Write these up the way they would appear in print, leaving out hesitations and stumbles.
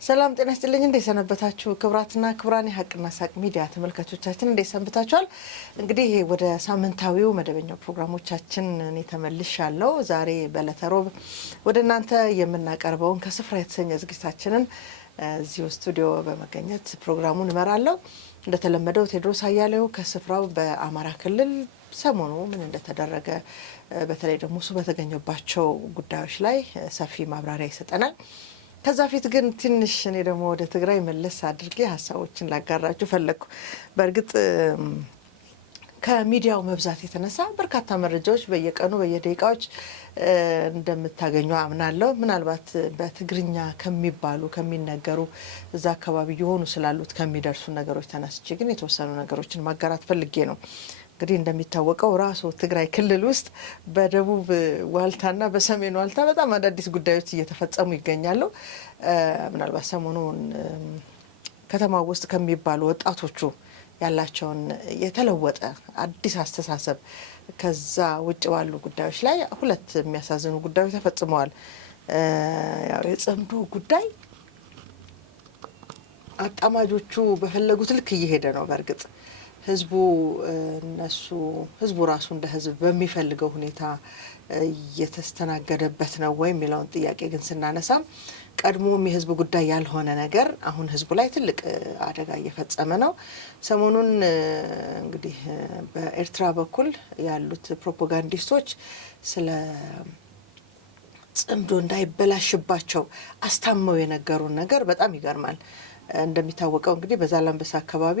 ሰላም ጤና ይስጥልኝ እንዴ ሰነበታችሁ ክብራትና ክብራን የሐቅና ሳቅ ሚዲያ ተመልካቾቻችን እንዴ ሰንብታችኋል እንግዲህ ወደ ሳምንታዊው መደበኛው ፕሮግራሞቻችን እኔ ተመልሻለሁ ዛሬ በለተሮብ ወደናንተ የምናቀርበውን ከስፍራ የተሰኘ ዝግጅታችንን እዚሁ ስቱዲዮ በመገኘት ፕሮግራሙን እመራለሁ እንደተለመደው ቴድሮስ አያሌው ከስፍራው በአማራ ክልል ሰሞኑ ምን እንደተደረገ በተለይ ደግሞ እሱ በተገኘባቸው ጉዳዮች ላይ ሰፊ ማብራሪያ ይሰጠናል ከዛ ፊት ግን ትንሽ እኔ ደግሞ ወደ ትግራይ መለስ አድርጌ ሐሳቦችን ላጋራችሁ ፈለኩ በርግጥ ከሚዲያው መብዛት የተነሳ በርካታ መረጃዎች በየቀኑ በየደቂቃዎች እንደምታገኙ አምናለሁ ምናልባት በትግርኛ ከሚባሉ ከሚነገሩ እዛ አካባቢ የሆኑ ስላሉት ከሚደርሱ ነገሮች ተነስቼ ግን የተወሰኑ ነገሮችን ማጋራት ፈልጌ ነው እንግዲህ እንደሚታወቀው ራሱ ትግራይ ክልል ውስጥ በደቡብ ዋልታና በሰሜን ዋልታ በጣም አዳዲስ ጉዳዮች እየተፈጸሙ ይገኛሉ ምናልባት ሰሞኑን ከተማው ውስጥ ከሚባሉ ወጣቶቹ ያላቸውን የተለወጠ አዲስ አስተሳሰብ ከዛ ውጭ ባሉ ጉዳዮች ላይ ሁለት የሚያሳዝኑ ጉዳዮች ተፈጽመዋል ያው የጽምዱ ጉዳይ አጣማጆቹ በፈለጉት ልክ እየሄደ ነው በርግጥ ህዝቡ ራሱ እንደ ህዝብ በሚፈልገው ሁኔታ እየተስተናገደበት ነው ወይ የሚለውን ጥያቄ ግን ስናነሳ ቀድሞም የህዝብ ጉዳይ ያልሆነ ነገር አሁን ህዝቡ ላይ ትልቅ አደጋ እየፈጸመ ነው ሰሞኑን እንግዲህ በኤርትራ በኩል ያሉት ፕሮፓጋንዲስቶች ስለ ጽምዶ እንዳይበላሽባቸው አስታመው የነገሩን ነገር በጣም ይገርማል እንደሚታወቀው እንግዲህ በዛላምበሳ አካባቢ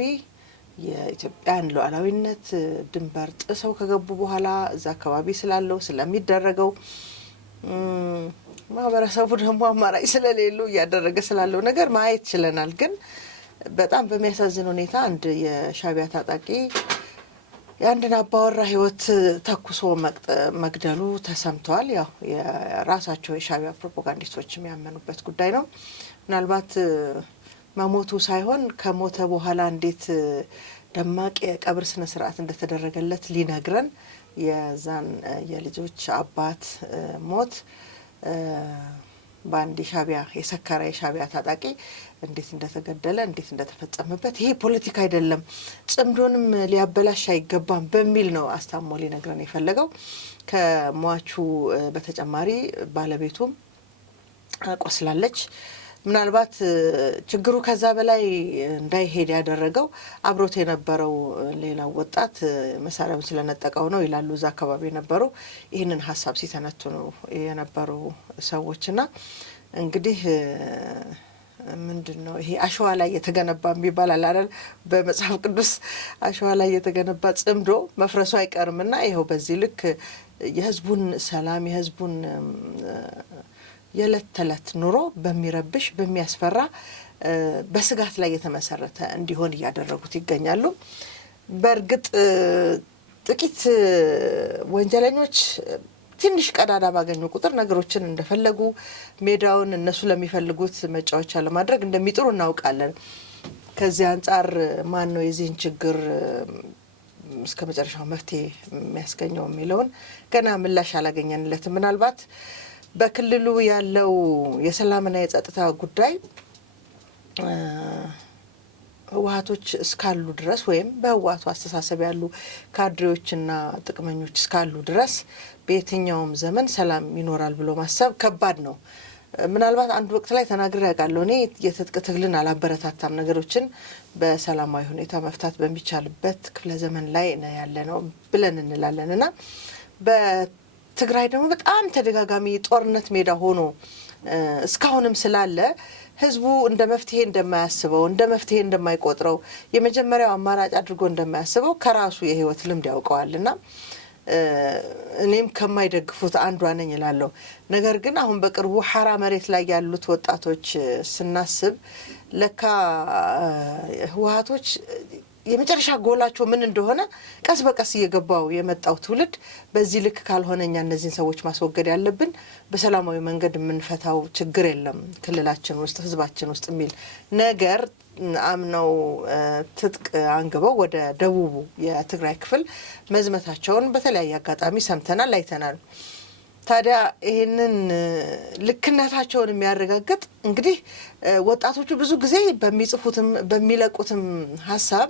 የኢትዮጵያን ሉዓላዊነት ድንበር ጥሰው ከገቡ በኋላ እዛ አካባቢ ስላለው ስለሚደረገው ማህበረሰቡ ደግሞ አማራጭ ስለሌለው ያደረገ ስላለው ነገር ማየት ይችላል ግን በጣም በሚያሳዝን ሁኔታ አንድ የሻቢያ ታጣቂ ያንድን አባወራ ህይወት ተኩሶ መግደሉ ተሰምቷል ያው የራሳቸው የሻቢያ ፕሮፓጋንዲስቶች የሚያመኑበት ጉዳይ ነው ምናልባት ማሞቱ ሳይሆን ከሞተ በኋላ እንዴት ደማቅ የቀብር ስነ ስርዓት እንደተደረገለት ሊነግረን የዛን የልጆች አባት ሞት ባንዲ ሻቢያ የሰከረ የሻቢያ ታጣቂ እንዴት እንደተገደለ እንዴት እንደተፈጸመበት ይሄ ፖለቲካ አይደለም ጽምዶንም ሊያበላሽ አይገባም በሚል ነው አስታሞ ሊነግረን የፈለገው ከሟቹ በተጨማሪ ባለቤቱም ቆስላለች ምናልባት ችግሩ ከዛ በላይ እንዳይሄድ ያደረገው አብሮት የነበረው ሌላው ወጣት መሳሪያውን ስለነጠቀው ነው ይላሉ እዛ አካባቢ የነበሩ ይህንን ሐሳብ ሲተነትኑ የነበሩ ሰዎችና እንግዲህ ምንድነው ይሄ አሸዋ ላይ የተገነባ የሚባል አይደል በመጽሐፍ ቅዱስ አሸዋ ላይ የተገነባ ጽምዶ መፍረሱ አይቀርምና ይሄው በዚህ ልክ የህዝቡን ሰላም የህዝቡን የለት ተለት ኑሮ በሚረብሽ በሚያስፈራ በስጋት ላይ የተመሰረተ እንዲሆን ያደረጉት ይገኛሉ በርግጥ ጥቂት ወንጀለኞች ትንሽ ቀዳዳ ባገኙ ቁጥር ነገሮችን እንደፈለጉ ሜዳውን እነሱ ለሚፈልጉት መጫወቻ ለማድረግ እንደሚጥሩ እናውቃለን ከዚህ አንፃር ማን ነው የዚህን ችግር እስከ መጨረሻው መፍትሄ የሚያስገኘው የሚለውን ገና ምላሽ አላገኘንለትም ምናልባት በክልሉ ያለው የሰላምና የጸጥታ ጉዳይ ህወሓቶች እስካሉ ድረስ ወይም በህወሓቱ አስተሳሰብ ያሉ ካድሬዎችና ጥቅመኞች እስካሉ ድረስ በየትኛውም ዘመን ሰላም ይኖራል ብሎ ማሰብ ከባድ ነው ምናልባት አንድ ወቅት ላይ ተናግሬ ያውቃለሁ እኔ የትጥቅ ትግልን አላበረታታም ነገሮችን በሰላማዊ ሁኔታ መፍታት በሚቻልበት ክፍለ ዘመን ላይ ነው ያለነው ብለን እንላለንና ትግራይ ደግሞ በጣም ተደጋጋሚ ጦርነት ሜዳ ሆኖ እስካሁንም ስላለ ህዝቡ እንደ መፍትሄ እንደማያስበው እንደ መፍትሄ እንደማይቆጥረው የመጀመሪያው አማራጭ አድርጎ እንደማያስበው ከራሱ የህይወት ልምድ ያውቀዋልና እኔም ከማይደግፉት አንዷ ነኝ እላለሁ ነገር ግን አሁን በቅርቡ ሐራ መሬት ላይ ያሉት ወጣቶች ስናስብ ለካ ህወሓቶች የመጨረሻ ጎላቸው ምን እንደሆነ ቀስ በቀስ እየገባው የመጣው ትውልድ በዚህ ልክ ካልሆነኛ እነዚህን ሰዎች ማስወገድ ያለብን በሰላማዊ መንገድ የምንፈታው ችግር የለም ክልላችን ውስጥ ህዝባችን ውስጥ የሚል ነገር አምነው ትጥቅ አንግበው ወደ ደቡቡ የትግራይ ክፍል መዝመታቸውን በተለያየ አጋጣሚ ሰምተናል አይተናል ታዲያ ይሄንን ልክነታቸውን የሚያረጋግጥ እንግዲህ ወጣቶቹ ብዙ ጊዜ በሚጽፉትም በሚለቁትም ሀሳብ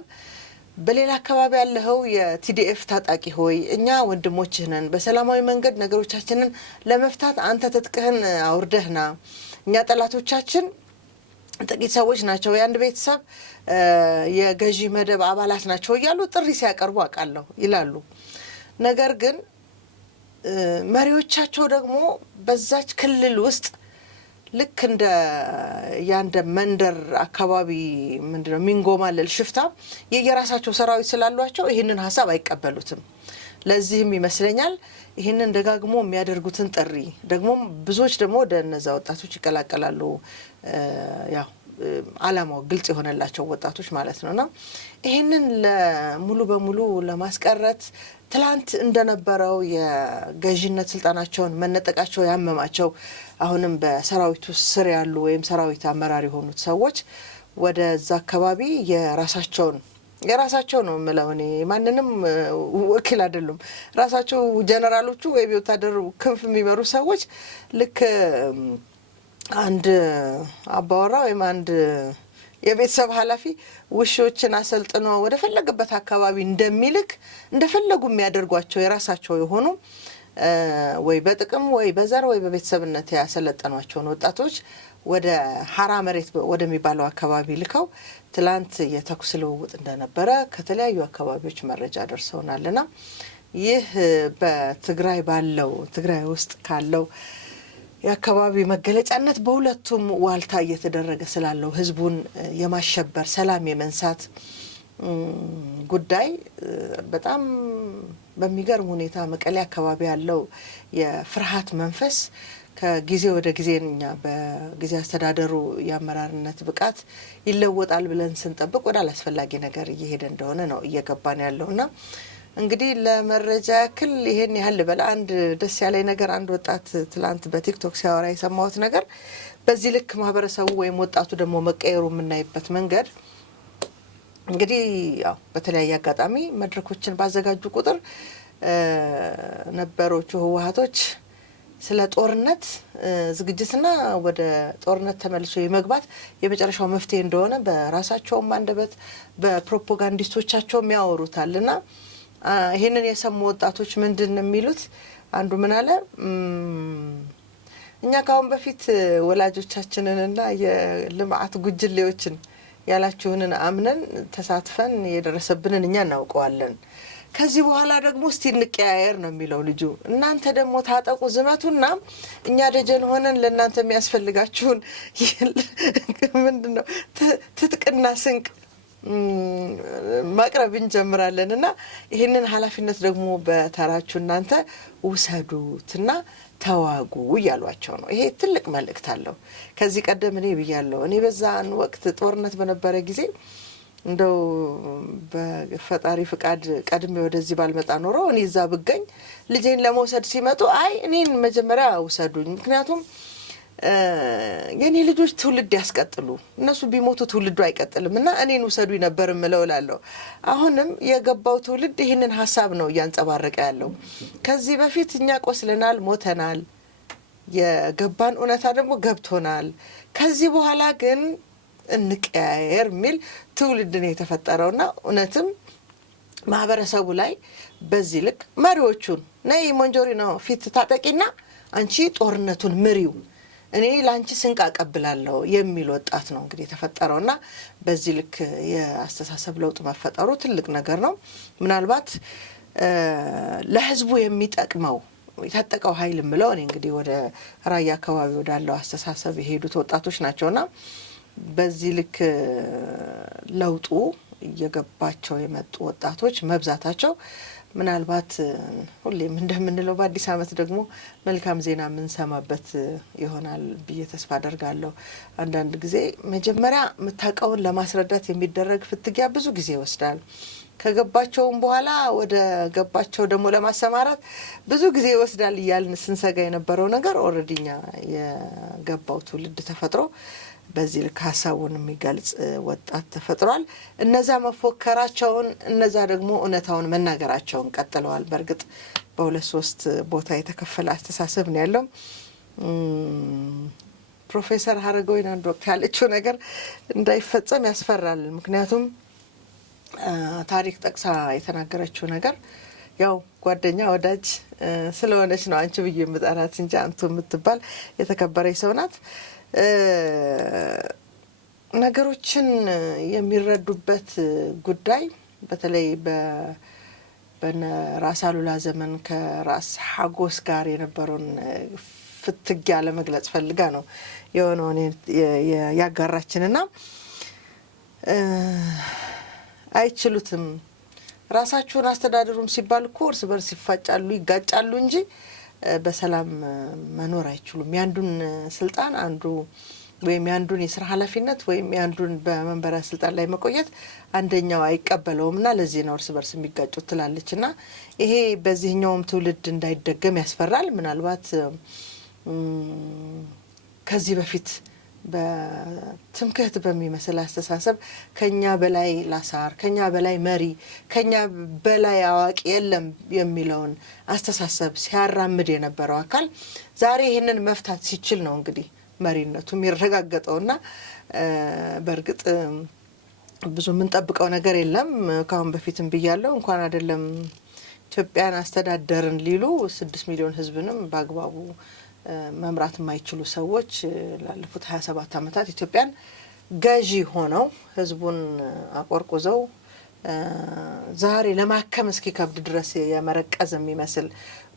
በሌላ አካባቢ ያለው የቲዲኤፍ ታጣቂ ሆይ እኛ ወንድሞችህ ነን፣ በሰላማዊ መንገድ ነገሮቻችንን ለመፍታት አንተ ትጥቅህን አውርደህና እኛ ጠላቶቻችን ጥቂት ሰዎች ናቸው፣ የአንድ ቤተሰብ የገዢ መደብ አባላት ናቸው እያሉ ጥሪ ሲያቀርቡ አውቃለሁ ይላሉ። ነገር ግን መሪዎቻቸው ደግሞ በዛች ክልል ውስጥ ልክ እንደ ያንደ መንደር አካባቢ ምንድነው ሚንጎማለል ሽፍታ የየራሳቸው ሰራዊት ስላሏቸው ይህንን ሀሳብ አይቀበሉትም። ለዚህም ይመስለኛል ይህንን ደጋግሞ የሚያደርጉትን ጥሪ ደግሞ ብዙዎች ደግሞ ወደ እነዛ ወጣቶች ይቀላቀላሉ። ያው አላማው ግልጽ የሆነላቸው ወጣቶች ማለት ነውና ይህንን ሙሉ በሙሉ ለማስቀረት ትላንት እንደነበረው የገዢነት ስልጣናቸውን መነጠቃቸው ያመማቸው አሁንም በሰራዊቱ ስር ያሉ ወይም ሰራዊት አመራር የሆኑት ሰዎች ወደዛ አካባቢ የራሳቸው ነው የምለው እኔ ማንንም ወኪል አይደሉም። ራሳቸው ጀነራሎቹ ወይም ወታደር ክንፍ የሚመሩ ሰዎች ልክ አንድ አባወራ ወይም አንድ የቤተሰብ ኃላፊ ውሾችን አሰልጥኖ ወደ ፈለገበት አካባቢ እንደሚልክ እንደፈለጉ የሚያደርጓቸው የራሳቸው የሆኑ ወይ በጥቅም ወይ በዘር ወይ በቤተሰብነት ያሰለጠኗቸውን ወጣቶች ወደ ሐራ መሬት ወደሚባለው አካባቢ ልከው ትላንት የተኩስ ልውውጥ እንደነበረ ከተለያዩ አካባቢዎች መረጃ ደርሰውናልና ይህ በትግራይ ውስጥ ካለው የአካባቢ መገለጫነት በሁለቱም ዋልታ እየተደረገ ስላለው ህዝቡን የማሸበር ሰላም የመንሳት ጉዳይ በጣም በሚገርም ሁኔታ መቀሌ አካባቢ ያለው የፍርሃት መንፈስ ከጊዜ ወደ ጊዜ እኛ በጊዜ አስተዳደሩ የአመራርነት ብቃት ይለወጣል ብለን ስንጠብቅ ወደ አላስፈላጊ ነገር እየሄደ እንደሆነ ነው እየገባን ያለውና እንግዲህ ለመረጃ ያክል ይሄን ያህል በላ አንድ ደስ ያለኝ ነገር አንድ ወጣት ትላንት በቲክቶክ ሲያወራ የሰማሁት ነገር በዚህ ልክ ማህበረሰቡ ወይም ወጣቱ ደግሞ መቀየሩ የምናይበት መንገድ እንግዲህ ያው በተለያየ አጋጣሚ መድረኮችን ባዘጋጁ ቁጥር ነበሮቹ ህወሓቶች ስለ ጦርነት ዝግጅትና ወደ ጦርነት ተመልሶ የመግባት የመጨረሻው መፍትሄ እንደሆነ በራሳቸው አንደበት በፕሮፓጋንዲስቶቻቸው ያወሩታልና ይሄንን የሰሙ ወጣቶች ምንድነው የሚሉት? አንዱ ምን አለ እኛ ካሁን በፊት ወላጆቻችንንና የልማት ጉጅሌዎችን ያላችሁንን አምነን ተሳትፈን የደረሰብንን እኛ እናውቀዋለን። ከዚህ በኋላ ደግሞ እስቲ እንቀያየር ነው የሚለው ልጁ። እናንተ ደግሞ ታጠቁ ዝመቱና እኛ ደጀን ሆነን ለእናንተ የሚያስፈልጋችሁን ምንድነው ትጥቅና ስንቅ ማቅረብ እንጀምራለንና ይሄንን ኃላፊነት ደግሞ በተራችሁ እናንተ ውሰዱትና ተዋጉ ያሏቸው ነው። ይሄ ትልቅ መልእክት አለው። ከዚህ ቀደም እኔ ብያለሁ። እኔ በዛን ወቅት ጦርነት በነበረ ጊዜ እንደው በፈጣሪ ፍቃድ ቀድሜ ወደዚህ ባልመጣ ኖሮ እኔ እዛ ብገኝ ልጄን ለመውሰድ ሲመጡ አይ እኔን መጀመሪያ ውሰዱኝ፣ ምክንያቱም የኔ ልጆች ትውልድ ያስቀጥሉ፣ እነሱ ቢሞቱ ትውልዱ አይቀጥልም እና እኔን ውሰዱኝ ነበር እምለውላለሁ። አሁንም የገባው ትውልድ ይህንን ሀሳብ ነው እያንጸባረቀ ያለው። ከዚህ በፊት እኛ ቆስለናል፣ ሞተናል፣ የገባን እውነታ ደግሞ ገብቶናል። ከዚህ በኋላ ግን እንቀያየር የሚል ትውልድን የተፈጠረውና እውነትም ማህበረሰቡ ላይ በዚህ ልክ መሪዎቹን ነይ ሞንጆሪኖ ፊት ታጠቂና አንቺ ጦርነቱን ምሪው እኔ ላንቺ ስንቅ አቀብላለሁ የሚል ወጣት ነው እንግዲህ የተፈጠረውና በዚህ ልክ የአስተሳሰብ ለውጥ መፈጠሩ ትልቅ ነገር ነው። ምናልባት ለህዝቡ የሚጠቅመው የታጠቀው ኃይል ምለው እኔ እንግዲህ ወደ ራያ አካባቢ ወዳለው አስተሳሰብ የሄዱት ወጣቶች ናቸውና በዚህ ልክ ለውጡ እየገባቸው የመጡ ወጣቶች መብዛታቸው ምናልባት ሁሌም እንደምንለው በአዲስ ዓመት ደግሞ መልካም ዜና የምንሰማበት ይሆናል ብዬ ተስፋ አደርጋለሁ። አንዳንድ ጊዜ መጀመሪያ መታቀውን ለማስረዳት የሚደረግ ፍትጊያ ብዙ ጊዜ ይወስዳል። ከገባቸውም በኋላ ወደ ገባቸው ደግሞ ለማሰማራት ብዙ ጊዜ ይወስዳል እያልን ስንሰጋ የነበረው ነገር ኦሬዲኛ የገባው ትውልድ ተፈጥሮ በዚህ ልክ ሀሳቡን የሚገልጽ ወጣት ተፈጥሯል። እነዛ መፎከራቸውን እነዛ ደግሞ እውነታውን መናገራቸውን ቀጥለዋል። በእርግጥ በሁለት ሶስት ቦታ የተከፈለ አስተሳሰብ ነው ያለው። ፕሮፌሰር ሀረገወይን አንድ ወቅት ያለችው ነገር እንዳይፈጸም ያስፈራል። ምክንያቱም ታሪክ ጠቅሳ የተናገረችው ነገር ያው ጓደኛ ወዳጅ ስለሆነች ነው አንቺ ብዬ የምጠራት እንጂ አንቱ የምትባል የተከበረች ሰው ናት። ነገሮችን የሚረዱበት ጉዳይ በተለይ በነ ራስ አሉላ ዘመን ከራስ ሀጎስ ጋር የነበረውን ፍትጊያ ለመግለጽ ፈልጋ ነው የሆነውን ያጋራችንና አይችሉትም ራሳቸውን አስተዳደሩም ሲባል እኮ እርስ በርስ ይፋጫሉ ይጋጫሉ እንጂ በሰላም መኖር አይችሉም። ያንዱን ስልጣን አንዱ ወይም ያንዱን የሥራ ኃላፊነት ወይም ያንዱን በመንበረ ስልጣን ላይ መቆየት አንደኛው አይቀበለውምና ለዚህ ነው እርስ በርስ የሚጋጩት ትላለችና ይሄ በዚህኛውም ትውልድ እንዳይደገም ያስፈራል። ምናልባት ከዚህ በፊት በትምክህት በሚመስል አስተሳሰብ ከኛ በላይ ላሳር ከኛ በላይ መሪ ከኛ በላይ አዋቂ የለም የሚለውን አስተሳሰብ ሲያራምድ የነበረው አካል ዛሬ ይህንን መፍታት ሲችል ነው እንግዲህ መሪነቱ የሚረጋገጠውና በእርግጥ ብዙ የምንጠብቀው ነገር የለም። ካሁን በፊትም ብያለሁ እንኳን አይደለም ኢትዮጵያን አስተዳደርን ሊሉ 6 ሚሊዮን ህዝብንም በአግባቡ መምራት የማይችሉ ሰዎች ላለፉት 27 ዓመታት ኢትዮጵያን ገዢ ሆነው ህዝቡን አቆርቁዘው ዛሬ ለማከም እስኪከብድ ድረስ የመረቀዝ የሚመስል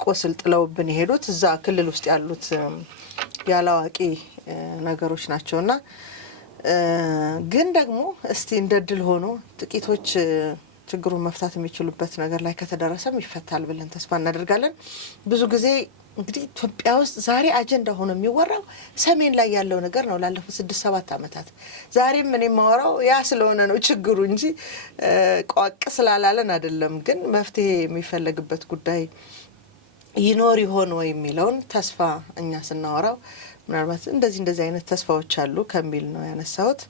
ቁስል ጥለውብን የሄዱት እዛ ክልል ውስጥ ያሉት ያላዋቂ ነገሮች ናቸውና ግን ደግሞ እስቲ እንደድል ሆኖ ጥቂቶች ችግሩን መፍታት የሚችሉበት ነገር ላይ ከተደረሰም ይፈታል ብለን ተስፋ እናደርጋለን። ብዙ ጊዜ እንግዲህ ኢትዮጵያ ውስጥ ዛሬ አጀንዳ ሆኖ የሚወራው ሰሜን ላይ ያለው ነገር ነው ላለፉት 6-7 ዓመታት። ዛሬም ምን የማወራው ያ ስለሆነ ነው ችግሩ እንጂ ቋቅ ስላላለን አይደለም። ግን መፍትሄ የሚፈልግበት ጉዳይ ይኖር ይሆን ወይ የሚለውን ተስፋ እኛ ስናወራው ምናልባት እንደዚህ አይነት ተስፋዎች አሉ ከሚል ነው ያነሳሁት።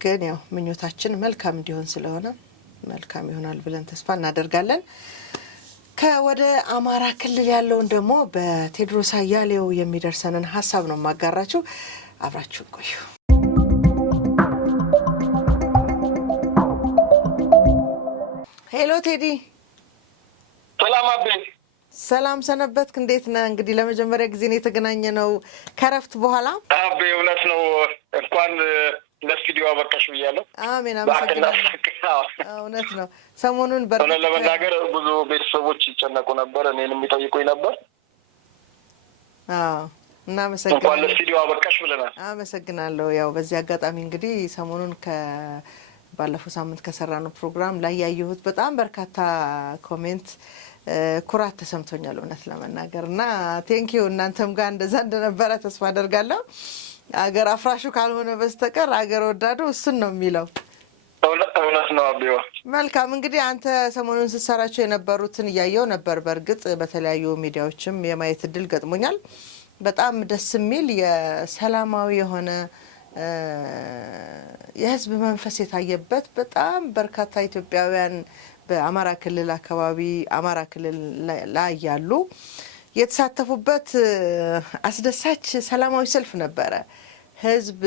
ግን ያው ምኞታችን መልካም እንዲሆን ስለሆነ መልካም ይሆናል ብለን ተስፋ እናደርጋለን። ከወደ አማራ ክልል ያለውን ደግሞ በቴድሮስ አያሌው የሚደርሰንን ሀሳብ ነው ማጋራችሁ። አብራችሁን ቆዩ። ሄሎ ቴዲ። ሰላም አቤ። ሰላም ሰነበትክ? እንዴት ነህ? እንግዲህ ለመጀመሪያ ጊዜ ነው የተገናኘ ነው ከረፍት በኋላ። አቤ እውነት ነው። እንኳን ለስቱዲዮ አበቃሽ ብያለሁ። አሜን። እውነት ነው። ሰሞኑን እውነት ለመናገር ብዙ ቤተሰቦች ይጨነቁ ነበር፣ እኔን የሚጠይቁኝ ነበር። እናመሰግናለን። እንኳን ለስቱዲዮ አበቃሽ ብለናል። አመሰግናለሁ። ያው በዚህ አጋጣሚ እንግዲህ ሰሞኑን ባለፈው ሳምንት ከሰራነው ፕሮግራም ላይ ያየሁት በጣም በርካታ ኮሜንት ኩራት ተሰምቶኛል እውነት ለመናገር እና ቴንኪዩ። እናንተም ጋር እንደዛ እንደነበረ ተስፋ አደርጋለሁ። አገር አፍራሹ ካልሆነ በስተቀር አገር ወዳዱ እሱን ነው የሚለው። እውነት ነው አቢዋ። መልካም እንግዲህ አንተ ሰሞኑን ስትሰራቸው የነበሩትን እያየው ነበር። በእርግጥ በተለያዩ ሚዲያዎችም የማየት እድል ገጥሞኛል። በጣም ደስ የሚል የሰላማዊ የሆነ የህዝብ መንፈስ የታየበት በጣም በርካታ ኢትዮጵያውያን በአማራ ክልል አካባቢ አማራ ክልል ላይ ያሉ የተሳተፉበት አስደሳች ሰላማዊ ሰልፍ ነበረ። ህዝብ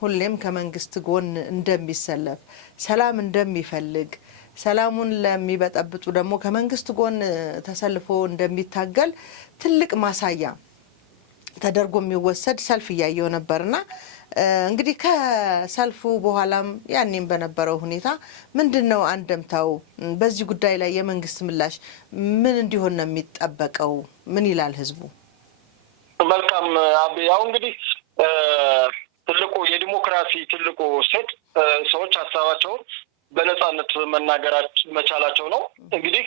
ሁሌም ከመንግስት ጎን እንደሚሰለፍ፣ ሰላም እንደሚፈልግ፣ ሰላሙን ለሚበጠብጡ ደግሞ ከመንግስት ጎን ተሰልፎ እንደሚታገል ትልቅ ማሳያ ተደርጎ የሚወሰድ ሰልፍ እያየው ነበርና እንግዲህ ከሰልፉ በኋላም ያኔም በነበረው ሁኔታ ምንድነው አንደምታው? በዚህ ጉዳይ ላይ የመንግስት ምላሽ ምን እንዲሆን ነው የሚጠበቀው? ምን ይላል ህዝቡ? መልካም አቤ። ያው እንግዲህ ትልቁ የዲሞክራሲ ትልቁ ሴት ሰዎች ሀሳባቸውን በነጻነት መናገራቸው መቻላቸው ነው። እንግዲህ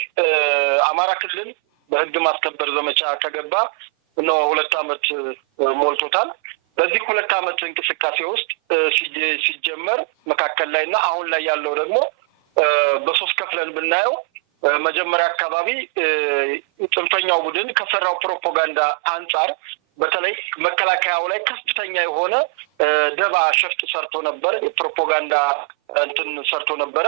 አማራ ክልል በህግ ማስከበር ዘመቻ ከገባ ነው 2 ዓመት ሞልቶታል። በዚህ 2 ዓመት እንቅስቃሴ ውስጥ ሲጀመር መካከል ላይና አሁን ላይ ያለው ደግሞ በሶስት ከፍለን ብናየው መጀመሪያ አካባቢ ጽንፈኛው ቡድን ከሰራው ፕሮፓጋንዳ አንጻር በተለይ መከላከያው ላይ ከፍተኛ የሆነ ደባ ሸፍጥ ሰርቶ ነበር። የፕሮፓጋንዳ እንትን ሰርቶ ነበረ።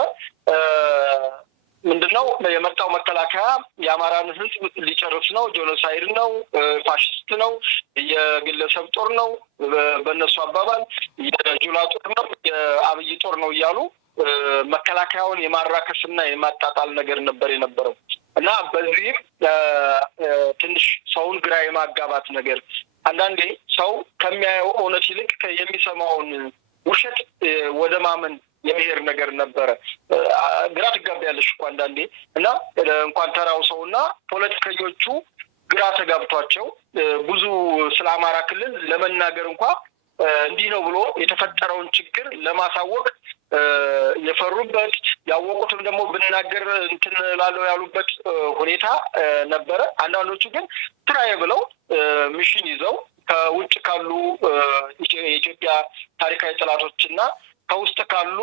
ምንድነው የመጣው መከላከያ የአማራን ህዝብ ሊጨርስ ነው፣ ጄኖሳይድ ነው፣ ፋሽስት ነው፣ የግለሰብ ጦር ነው፣ በእነሱ አባባል የጁላ ጦር ነው፣ የአብይ ጦር ነው እያሉ መከላከያውን የማራከስና የማጣጣል ነገር ነበር የነበረው እና በዚህም ትንሽ ሰውን ግራ የማጋባት ነገር አንዳንዴ ሰው ከሚያየው እውነት ይልቅ የሚሰማውን ውሸት ወደ ማመን የመሄድ ነገር ነበረ። ግራ ትጋቢያለሽ እኮ አንዳንዴ እና እንኳን ተራው ሰውና ፖለቲከኞቹ ግራ ተጋብቷቸው ብዙ ስለ አማራ ክልል ለመናገር እንኳን እንዲህ ነው ብሎ የተፈጠረውን ችግር ለማሳወቅ የፈሩበት ያወቁትም ደግሞ ብናገር እንትን ላለው ያሉበት ሁኔታ ነበረ። አንዳንዶቹ ግን ትራይ ብለው ሚሽን ይዘው ከውጭ ካሉ የኢትዮጵያ ታሪካዊ ጠላቶችና ከውስጥ ካሉ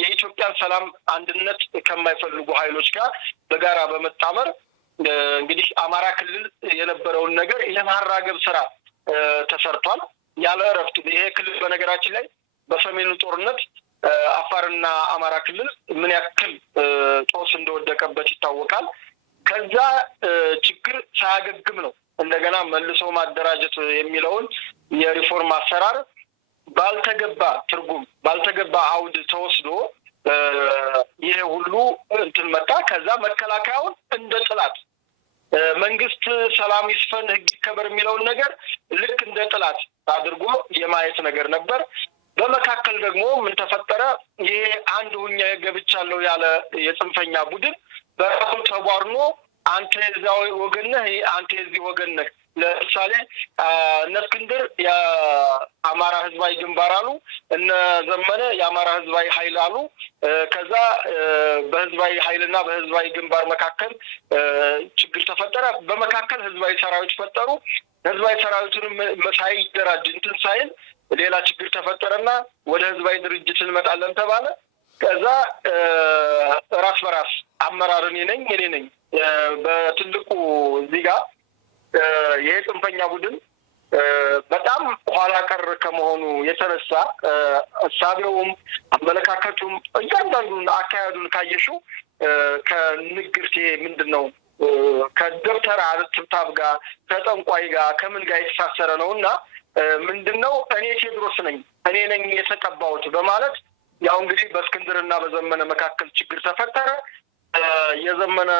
የኢትዮጵያን ሰላም አንድነት ከማይፈልጉ ኃይሎች ጋር በጋራ በመጣመር እንግዲህ አማራ ክልል የነበረውን ነገር የማራገብ ስራ ተሰርቷል ያለ እረፍት። ይሄ ክልል በነገራችን ላይ በሰሜኑ ጦርነት አፋርና አማራ ክልል ምን ያክል ጦስ እንደወደቀበት ይታወቃል። ከዛ ችግር ሳያገግም ነው እንደገና መልሶ ማደራጀት የሚለውን የሪፎርም አሰራር ባልተገባ ትርጉም ባልተገባ አውድ ተወስዶ ይሄ ሁሉ እንትን መጣ። ከዛ መከላከያውን እንደ ጥላት መንግስት ሰላም ይስፈን ህግ ይከበር የሚለውን ነገር ልክ እንደ ጥላት አድርጎ የማየት ነገር ነበር። በመካከል ደግሞ ምን ተፈጠረ? ይሄ አንድ ሁኛ ገብቻለሁ ያለ የጽንፈኛ ቡድን በራሱ ተቧርኖ አንተ የዛው ወገን ነህ፣ አንተ የዚህ ወገን ነህ። ለምሳሌ እነ እስክንድር የአማራ ህዝባዊ ግንባር አሉ፣ እነ ዘመነ የአማራ ህዝባዊ ኃይል አሉ። ከዛ በህዝባዊ ኃይልና በህዝባዊ ግንባር መካከል ችግር ተፈጠረ። በመካከል ህዝባዊ ሰራዊት ፈጠሩ። ህዝባዊ ሰራዊቱንም ሳይደራጅ እንትን ሳይል ሌላ ችግር ተፈጠረና ወደ ህዝባዊ ድርጅት እንመጣለን ተባለ። ከዛ ራስ በራስ አመራር እኔ ነኝ በትልቁ እዚህ ጋር ይሄ ጽንፈኛ ቡድን በጣም ኋላ ቀር ከመሆኑ የተነሳ እሳቤውም አመለካከቱም እያንዳንዱን አካሄዱን ካየሽው ከንግርት ይሄ ምንድን ነው ከደብተራ ትብታብ ጋር ከጠንቋይ ጋር ከምን ጋር የተሳሰረ ነው እና ምንድን ነው እኔ ቴዎድሮስ እኔ ነኝ የተቀባሁት በማለት ያው እንግዲህ በእስክንድርና በዘመነ መካከል ችግር ተፈጠረ። የዘመነ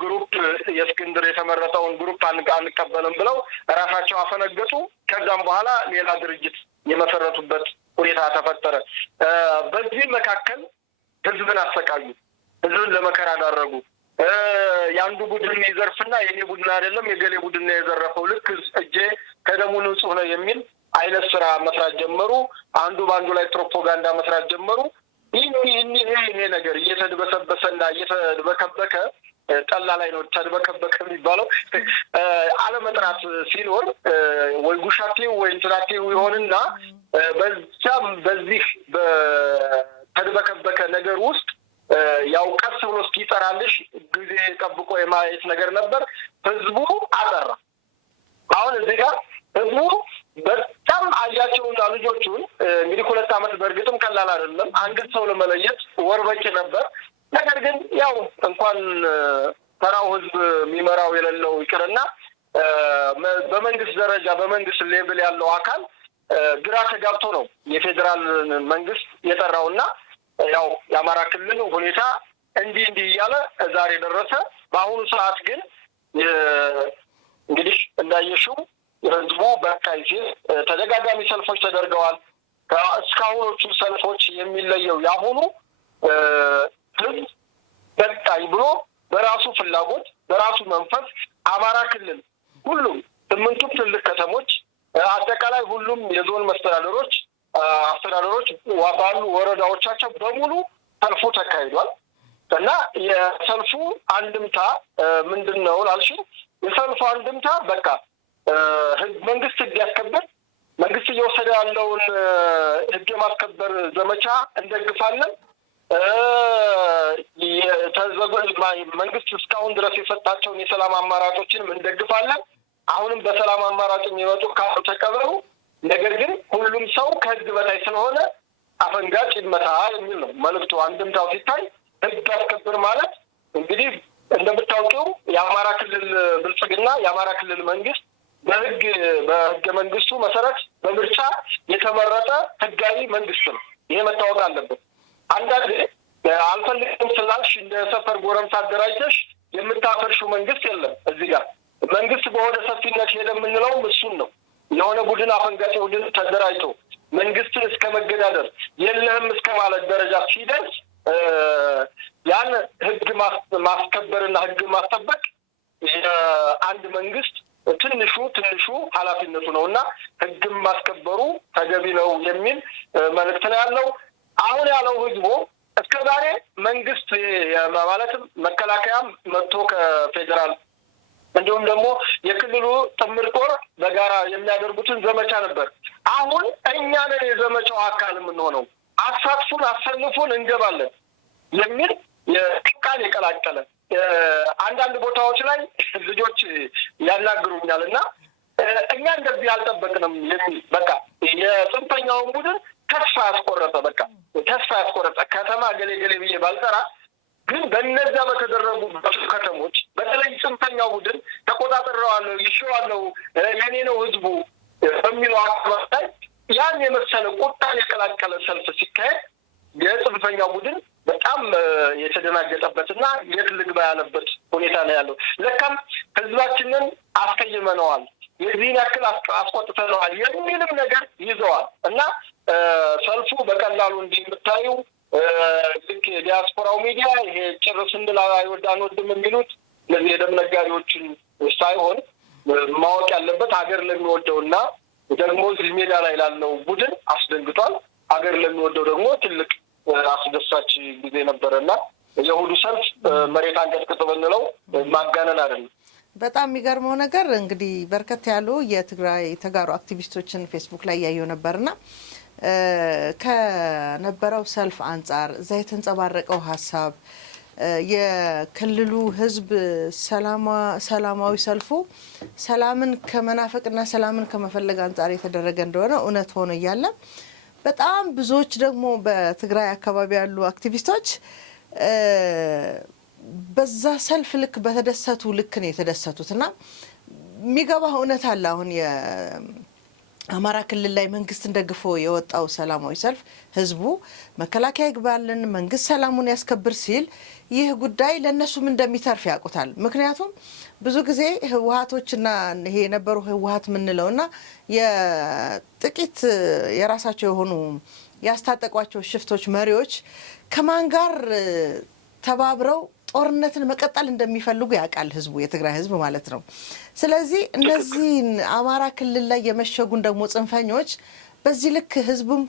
ግሩፕ የእስክንድር የተመረጠውን ግሩፕ አንቀበልም ብለው ራሳቸው አፈነገጡ። ከዛም በኋላ ሌላ ድርጅት የመሰረቱበት ሁኔታ ተፈጠረ። በዚህ መካከል ህዝብን አሰቃዩ፣ ህዝብን ለመከራ ዳረጉ። የአንዱ ቡድን ይዘርፍና የኔ ቡድን አይደለም የገሌ ቡድን ነው የዘረፈው፣ ልክ እጄ ከደሙ ንጹህ ነው የሚል አይነት ስራ መስራት ጀመሩ። አንዱ በአንዱ ላይ ፕሮፓጋንዳ መስራት ጀመሩ። ይሄ ነገር እየተድበሰበሰና እየተድበከበከ ጠላ ላይ ነው ተድበከበከ የሚባለው አለመጥራት ሲኖር ወይ ጉሻቴው ወይ እንትናቴው ይሆንና በዛም በዚህ በተድበከበከ ነገር ውስጥ ያው ቀስ ብሎ እስኪጠራልሽ ጊዜ ጠብቆ የማየት ነገር ነበር። ህዝቡ አጠራ። አሁን እዚህ ጋር ህዝቡ በጣም አያቸውና ልጆቹን እንግዲህ 2 ዓመት በእርግጥም ቀላል አይደለም። አንድ ሰው ለመለየት ወር በቂ ነበር። ነገር ግን ያው እንኳን ተራው ህዝብ የሚመራው የሌለው ይቅርና በመንግስት ደረጃ በመንግስት ሌቭል ያለው አካል ግራ ተጋብቶ ነው የፌዴራል መንግስት የጠራውና ያው የአማራ ክልል ሁኔታ እንዲህ እያለ ዛሬ ደረሰ። በአሁኑ ሰዓት ግን እንግዲህ እንዳየሽው ህዝቡ በቃይ ሲል ተደጋጋሚ ሰልፎች ተደርገዋል። እስካሁኖቹ ሰልፎች የሚለየው ያሁኑ ህዝብ በቃይ ብሎ በራሱ ፍላጎት በራሱ መንፈስ አማራ ክልል ሁሉም 8ቱም ትልቅ ከተሞች አጠቃላይ ሁሉም የዞን አስተዳደሮች ባሉ ወረዳዎቻቸው በሙሉ ሰልፉ ተካሂዷል እና የሰልፉ አንድምታ ምንድን ነው ላልሽኝ፣ የሰልፉ አንድምታ በቃ መንግስት ህግ ያስከብር፣ መንግስት እየወሰደ ያለውን ህግ የማስከበር ዘመቻ እንደግፋለን፣ መንግስት እስካሁን ድረስ የሰጣቸውን የሰላም አማራጮችንም እንደግፋለን። አሁንም በሰላም አማራጭ የሚመጡ ካሉ ተቀበሉ። ነገር ግን ሁሉም ሰው ከህግ በታይ ስለሆነ አፈንጋጭ ይመታ የሚል ነው መልዕክቱ። አንድምታው ሲታይ ህግ አስከብር ማለት እንግዲህ እንደምታውቀው የአማራ ክልል ብልጽግና የአማራ ክልል መንግስት በህገ መንግስቱ መሰረት በምርጫ የተመረጠ ህጋዊ መንግስት ነው። ይሄ መታወቅ አለበት። አንዳንዴ አልፈልግም ስላልሽ እንደ ሰፈር ጎረምሳ አደራጅተሽ የምታፈርሽው መንግስት የለም። እዚህ ጋር መንግስት በወደ ሰፊነት ሄደ የምንለው እሱን ነው። የሆነ ቡድን አፈንጋጭ ቡድን ተደራጅቶ መንግስትን እስከ መገዳደር የለህም እስከ ማለት ደረጃ ሲደርስ ያን ህግ ማስከበርና ህግ ማስጠበቅ የአንድ መንግስት ትንሹ ኃላፊነቱ ነው እና ህግም ማስከበሩ ተገቢ ነው የሚል መልዕክት ነው ያለው። አሁን ያለው ህዝቡ እስከዛሬ መንግስት ማለትም መከላከያም መጥቶ ከፌዴራል እንዲሁም ደግሞ የክልሉ ጥምር ጦር በጋራ የሚያደርጉትን ዘመቻ ነበር። አሁን እኛ ነን የዘመቻው አካል የምንሆነው፣ አሳትፉን፣ አሰልፉን፣ እንገባለን የሚል ቃል የቀላቀለ አንዳንድ ቦታዎች ላይ ልጆች ያናግሩኛል እና እኛ እንደዚህ አልጠበቅንም የሚል በቃ የጽንፈኛውን ቡድን ተስፋ ያስቆረጠ ከተማ ገሌ ብዬ ባልጠራ ግን በእነዛ በተደረጉ ከተሞች በተለይ ጽንፈኛው ቡድን ተቆጣጥሬዋለሁ፣ ይሽዋለሁ፣ የኔ ነው ህዝቡ በሚለው አካባቢ ላይ ያን የመሰለ ቁጣን የቀላቀለ ሰልፍ ሲካሄድ የጽንፈኛው ቡድን በጣም የተደናገጠበትና የት ልግባ ያለበት ሁኔታ ነው ያለው። ለካም ህዝባችንን አስቀይመነዋል፣ የዚህን ያክል አስቆጥተነዋል የሚልም ነገር ይዘዋል እና ሰልፉ በቀላሉ እንዲምታዩ ልክ የዲያስፖራው ሚዲያ ይሄ ጭርስ እንድላ አይወዳንወድም የሚሉት እነዚህ የደም ነጋዴዎችን ሳይሆን ማወቅ ያለበት ሀገር ለሚወደውና ደግሞ እዚህ ሜዳ ላይ ላለው ቡድን አስደንግጧል። ሀገር ለሚወደው ደግሞ ትልቅ አስደሳች ጊዜ ነበረና የሁሉ ሰልፍ መሬት አንቀጥቅጥ ብንለው ማጋነን አይደለም። በጣም የሚገርመው ነገር እንግዲህ በርከት ያሉ የትግራይ ተጋሩ አክቲቪስቶችን ፌስቡክ ላይ ያየው ነበርና ከነበረው ሰልፍ አንጻር እዛ የተንጸባረቀው ሀሳብ የክልሉ ህዝብ ሰላማዊ ሰልፉ ሰላምን ከመናፈቅና ሰላምን ከመፈለግ አንጻር የተደረገ እንደሆነ እውነት ሆኖ እያለ በጣም ብዙዎች ደግሞ በትግራይ አካባቢ ያሉ አክቲቪስቶች በዛ ሰልፍ ልክ በተደሰቱ ልክ ነው የተደሰቱትና የሚገባው እውነት አለ። አሁን የአማራ ክልል ላይ መንግስትን ደግፎ የወጣው ሰላማዊ ሰልፍ ህዝቡ መከላከያ ይግባልን፣ መንግስት ሰላሙን ያስከብር ሲል ይህ ጉዳይ ለነሱም እንደሚተርፍ ያውቁታል። ምክንያቱም ብዙ ጊዜ ህወሓቶችና ይሄ የነበሩ ህወሓት ምንለውና የጥቂት የራሳቸው የሆኑ ያስታጠቋቸው ሽፍቶች መሪዎች ከማን ጋር ተባብረው ጦርነትን መቀጠል እንደሚፈልጉ ያውቃል ህዝቡ፣ የትግራይ ህዝብ ማለት ነው። ስለዚህ እነዚህ አማራ ክልል ላይ የመሸጉን ደግሞ ጽንፈኞች በዚህ ልክ ህዝቡም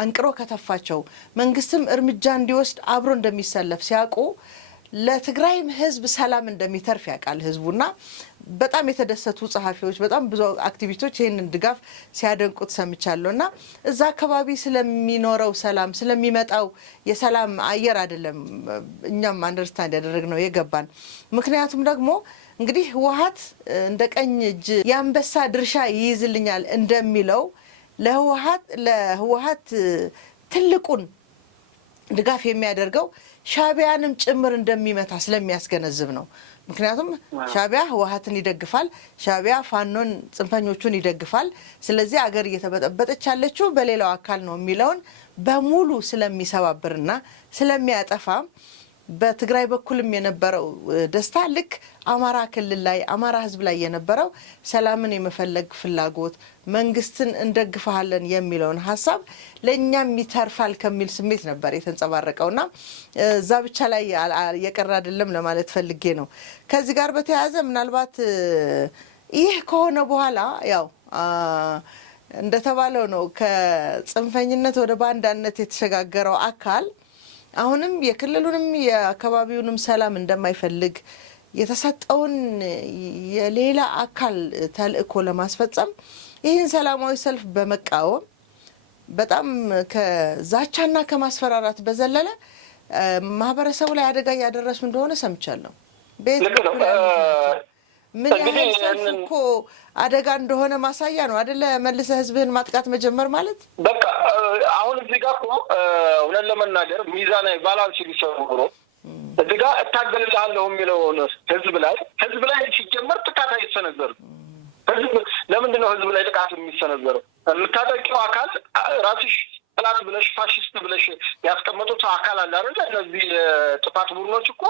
አንቅሮ ከተፋቸው መንግስትም እርምጃ እንዲወስድ አብሮ እንደሚሰለፍ ሲያውቁ ለትግራይም ህዝብ ሰላም እንደሚተርፍ ያውቃል ህዝቡና በጣም የተደሰቱ ጸሐፊዎች፣ በጣም ብዙ አክቲቪስቶች ይህንን ድጋፍ ሲያደንቁት ሰምቻለሁና እዛ አካባቢ ስለሚኖረው ሰላም ስለሚመጣው የሰላም አየር አይደለም እኛም አንደርስታንድ ያደረግነው የገባን። ምክንያቱም ደግሞ እንግዲህ ህወሓት እንደ ቀኝ እጅ የአንበሳ ድርሻ ይይዝልኛል እንደሚለው ለህወሓት ትልቁን ድጋፍ የሚያደርገው ሻቢያንም ጭምር እንደሚመታ ስለሚያስገነዝብ ነው። ምክንያቱም ሻቢያ ህወሓትን ይደግፋል፣ ሻቢያ ፋኖን ጽንፈኞቹን ይደግፋል። ስለዚህ አገር እየተበጠበጠች ያለችው በሌላው አካል ነው የሚለውን በሙሉ ስለሚሰባብርና ስለሚያጠፋ በትግራይ በኩልም የነበረው ደስታ ልክ አማራ ክልል ላይ አማራ ህዝብ ላይ የነበረው ሰላምን የመፈለግ ፍላጎት መንግስትን እንደግፋለን የሚለውን ሀሳብ ለኛም ይተርፋል ከሚል ስሜት ነበር የተንጸባረቀውና እዛ ብቻ ላይ የቀረ አይደለም ለማለት ፈልጌ ነው። ከዚህ ጋር በተያያዘ ምናልባት ይህ ከሆነ በኋላ ያው እንደተባለው ነው ከጽንፈኝነት ወደ ባንዳነት የተሸጋገረው አካል አሁንም የክልሉንም የአካባቢውንም ሰላም እንደማይፈልግ የተሰጠውን የሌላ አካል ተልእኮ ለማስፈጸም ይህን ሰላማዊ ሰልፍ በመቃወም በጣም ከዛቻና ከማስፈራራት በዘለለ ማህበረሰቡ ላይ አደጋ እያደረሱ እንደሆነ ሰምቻለሁ። ምን ያህል ሰልፉ እኮ አደጋ እንደሆነ ማሳያ ነው አይደለ? መልሰህ ህዝብህን ማጥቃት መጀመር ማለት በቃ አሁን እዚህ ጋር እኮ እውነት ለመናገር ሚዛናዊ ባላንስ ሊሰሩ ብሎ እዚህ ጋር እታገልልሃለሁ የሚለውን ህዝብ ላይ ሲጀመር ጥቃት አይሰነዘርም። ህዝብ ለምንድን ነው ህዝብ ላይ ጥቃት የሚሰነዘረው? የምታጠቂው አካል ራስሽ ጥላት ብለሽ ፋሽስት ብለሽ ያስቀመጡት አካል አለ አይደል? እነዚህ ጥፋት ቡድኖች እኮ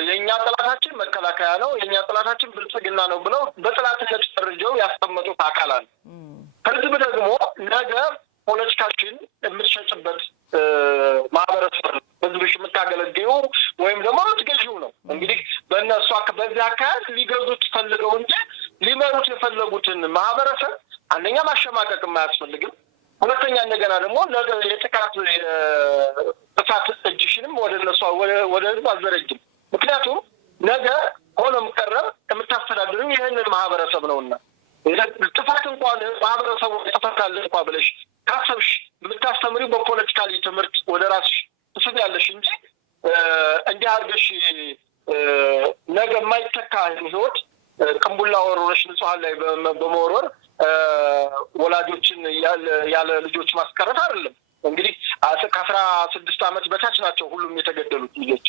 የእኛ ጥላታችን መከላከያ ነው፣ የእኛ ጥላታችን ብልጽግና ነው ብለው በጥላትነት ፈርጀው ያስቀመጡት አካል አለ። ህዝብ ደግሞ ነገ ፖለቲካችን የምትሸጭበት ማህበረሰብ ህዝብሽ የምታገለግዩ ወይም ደግሞ የምትገዢው ነው። እንግዲህ በእነሱ በዚህ አካባቢ ሊገዙት ፈልገው እንጂ ሊመሩት የፈለጉትን ማህበረሰብ አንደኛ ማሸማቀቅ አያስፈልግም። ሁለተኛ እንደገና ደግሞ የጥቃት ጥፋት እጅሽንም ወደ እነሱ ወደ ህዝብ አዘረጅም። ምክንያቱም ነገ ሆኖም ቀረም የምታስተዳድሩ ይህንን ማህበረሰብ ነውና ጥፋት እንኳን ማህበረሰቡ ተፈታለ እንኳን ብለሽ ካሰብሽ የምታስተምሪው በፖለቲካሊ ትምህርት ወደ ራስሽ ትስቢያለሽ እንጂ እንዲህ አድርገሽ ነገ የማይተካ ህይወት ቅንቡላ ወሮረሽ ንጹሐን ላይ በመወርወር ወላጆችን ያለ ልጆች ማስቀረት አይደለም። እንግዲህ ከ16 ዓመት በታች ናቸው ሁሉም የተገደሉት ልጆች።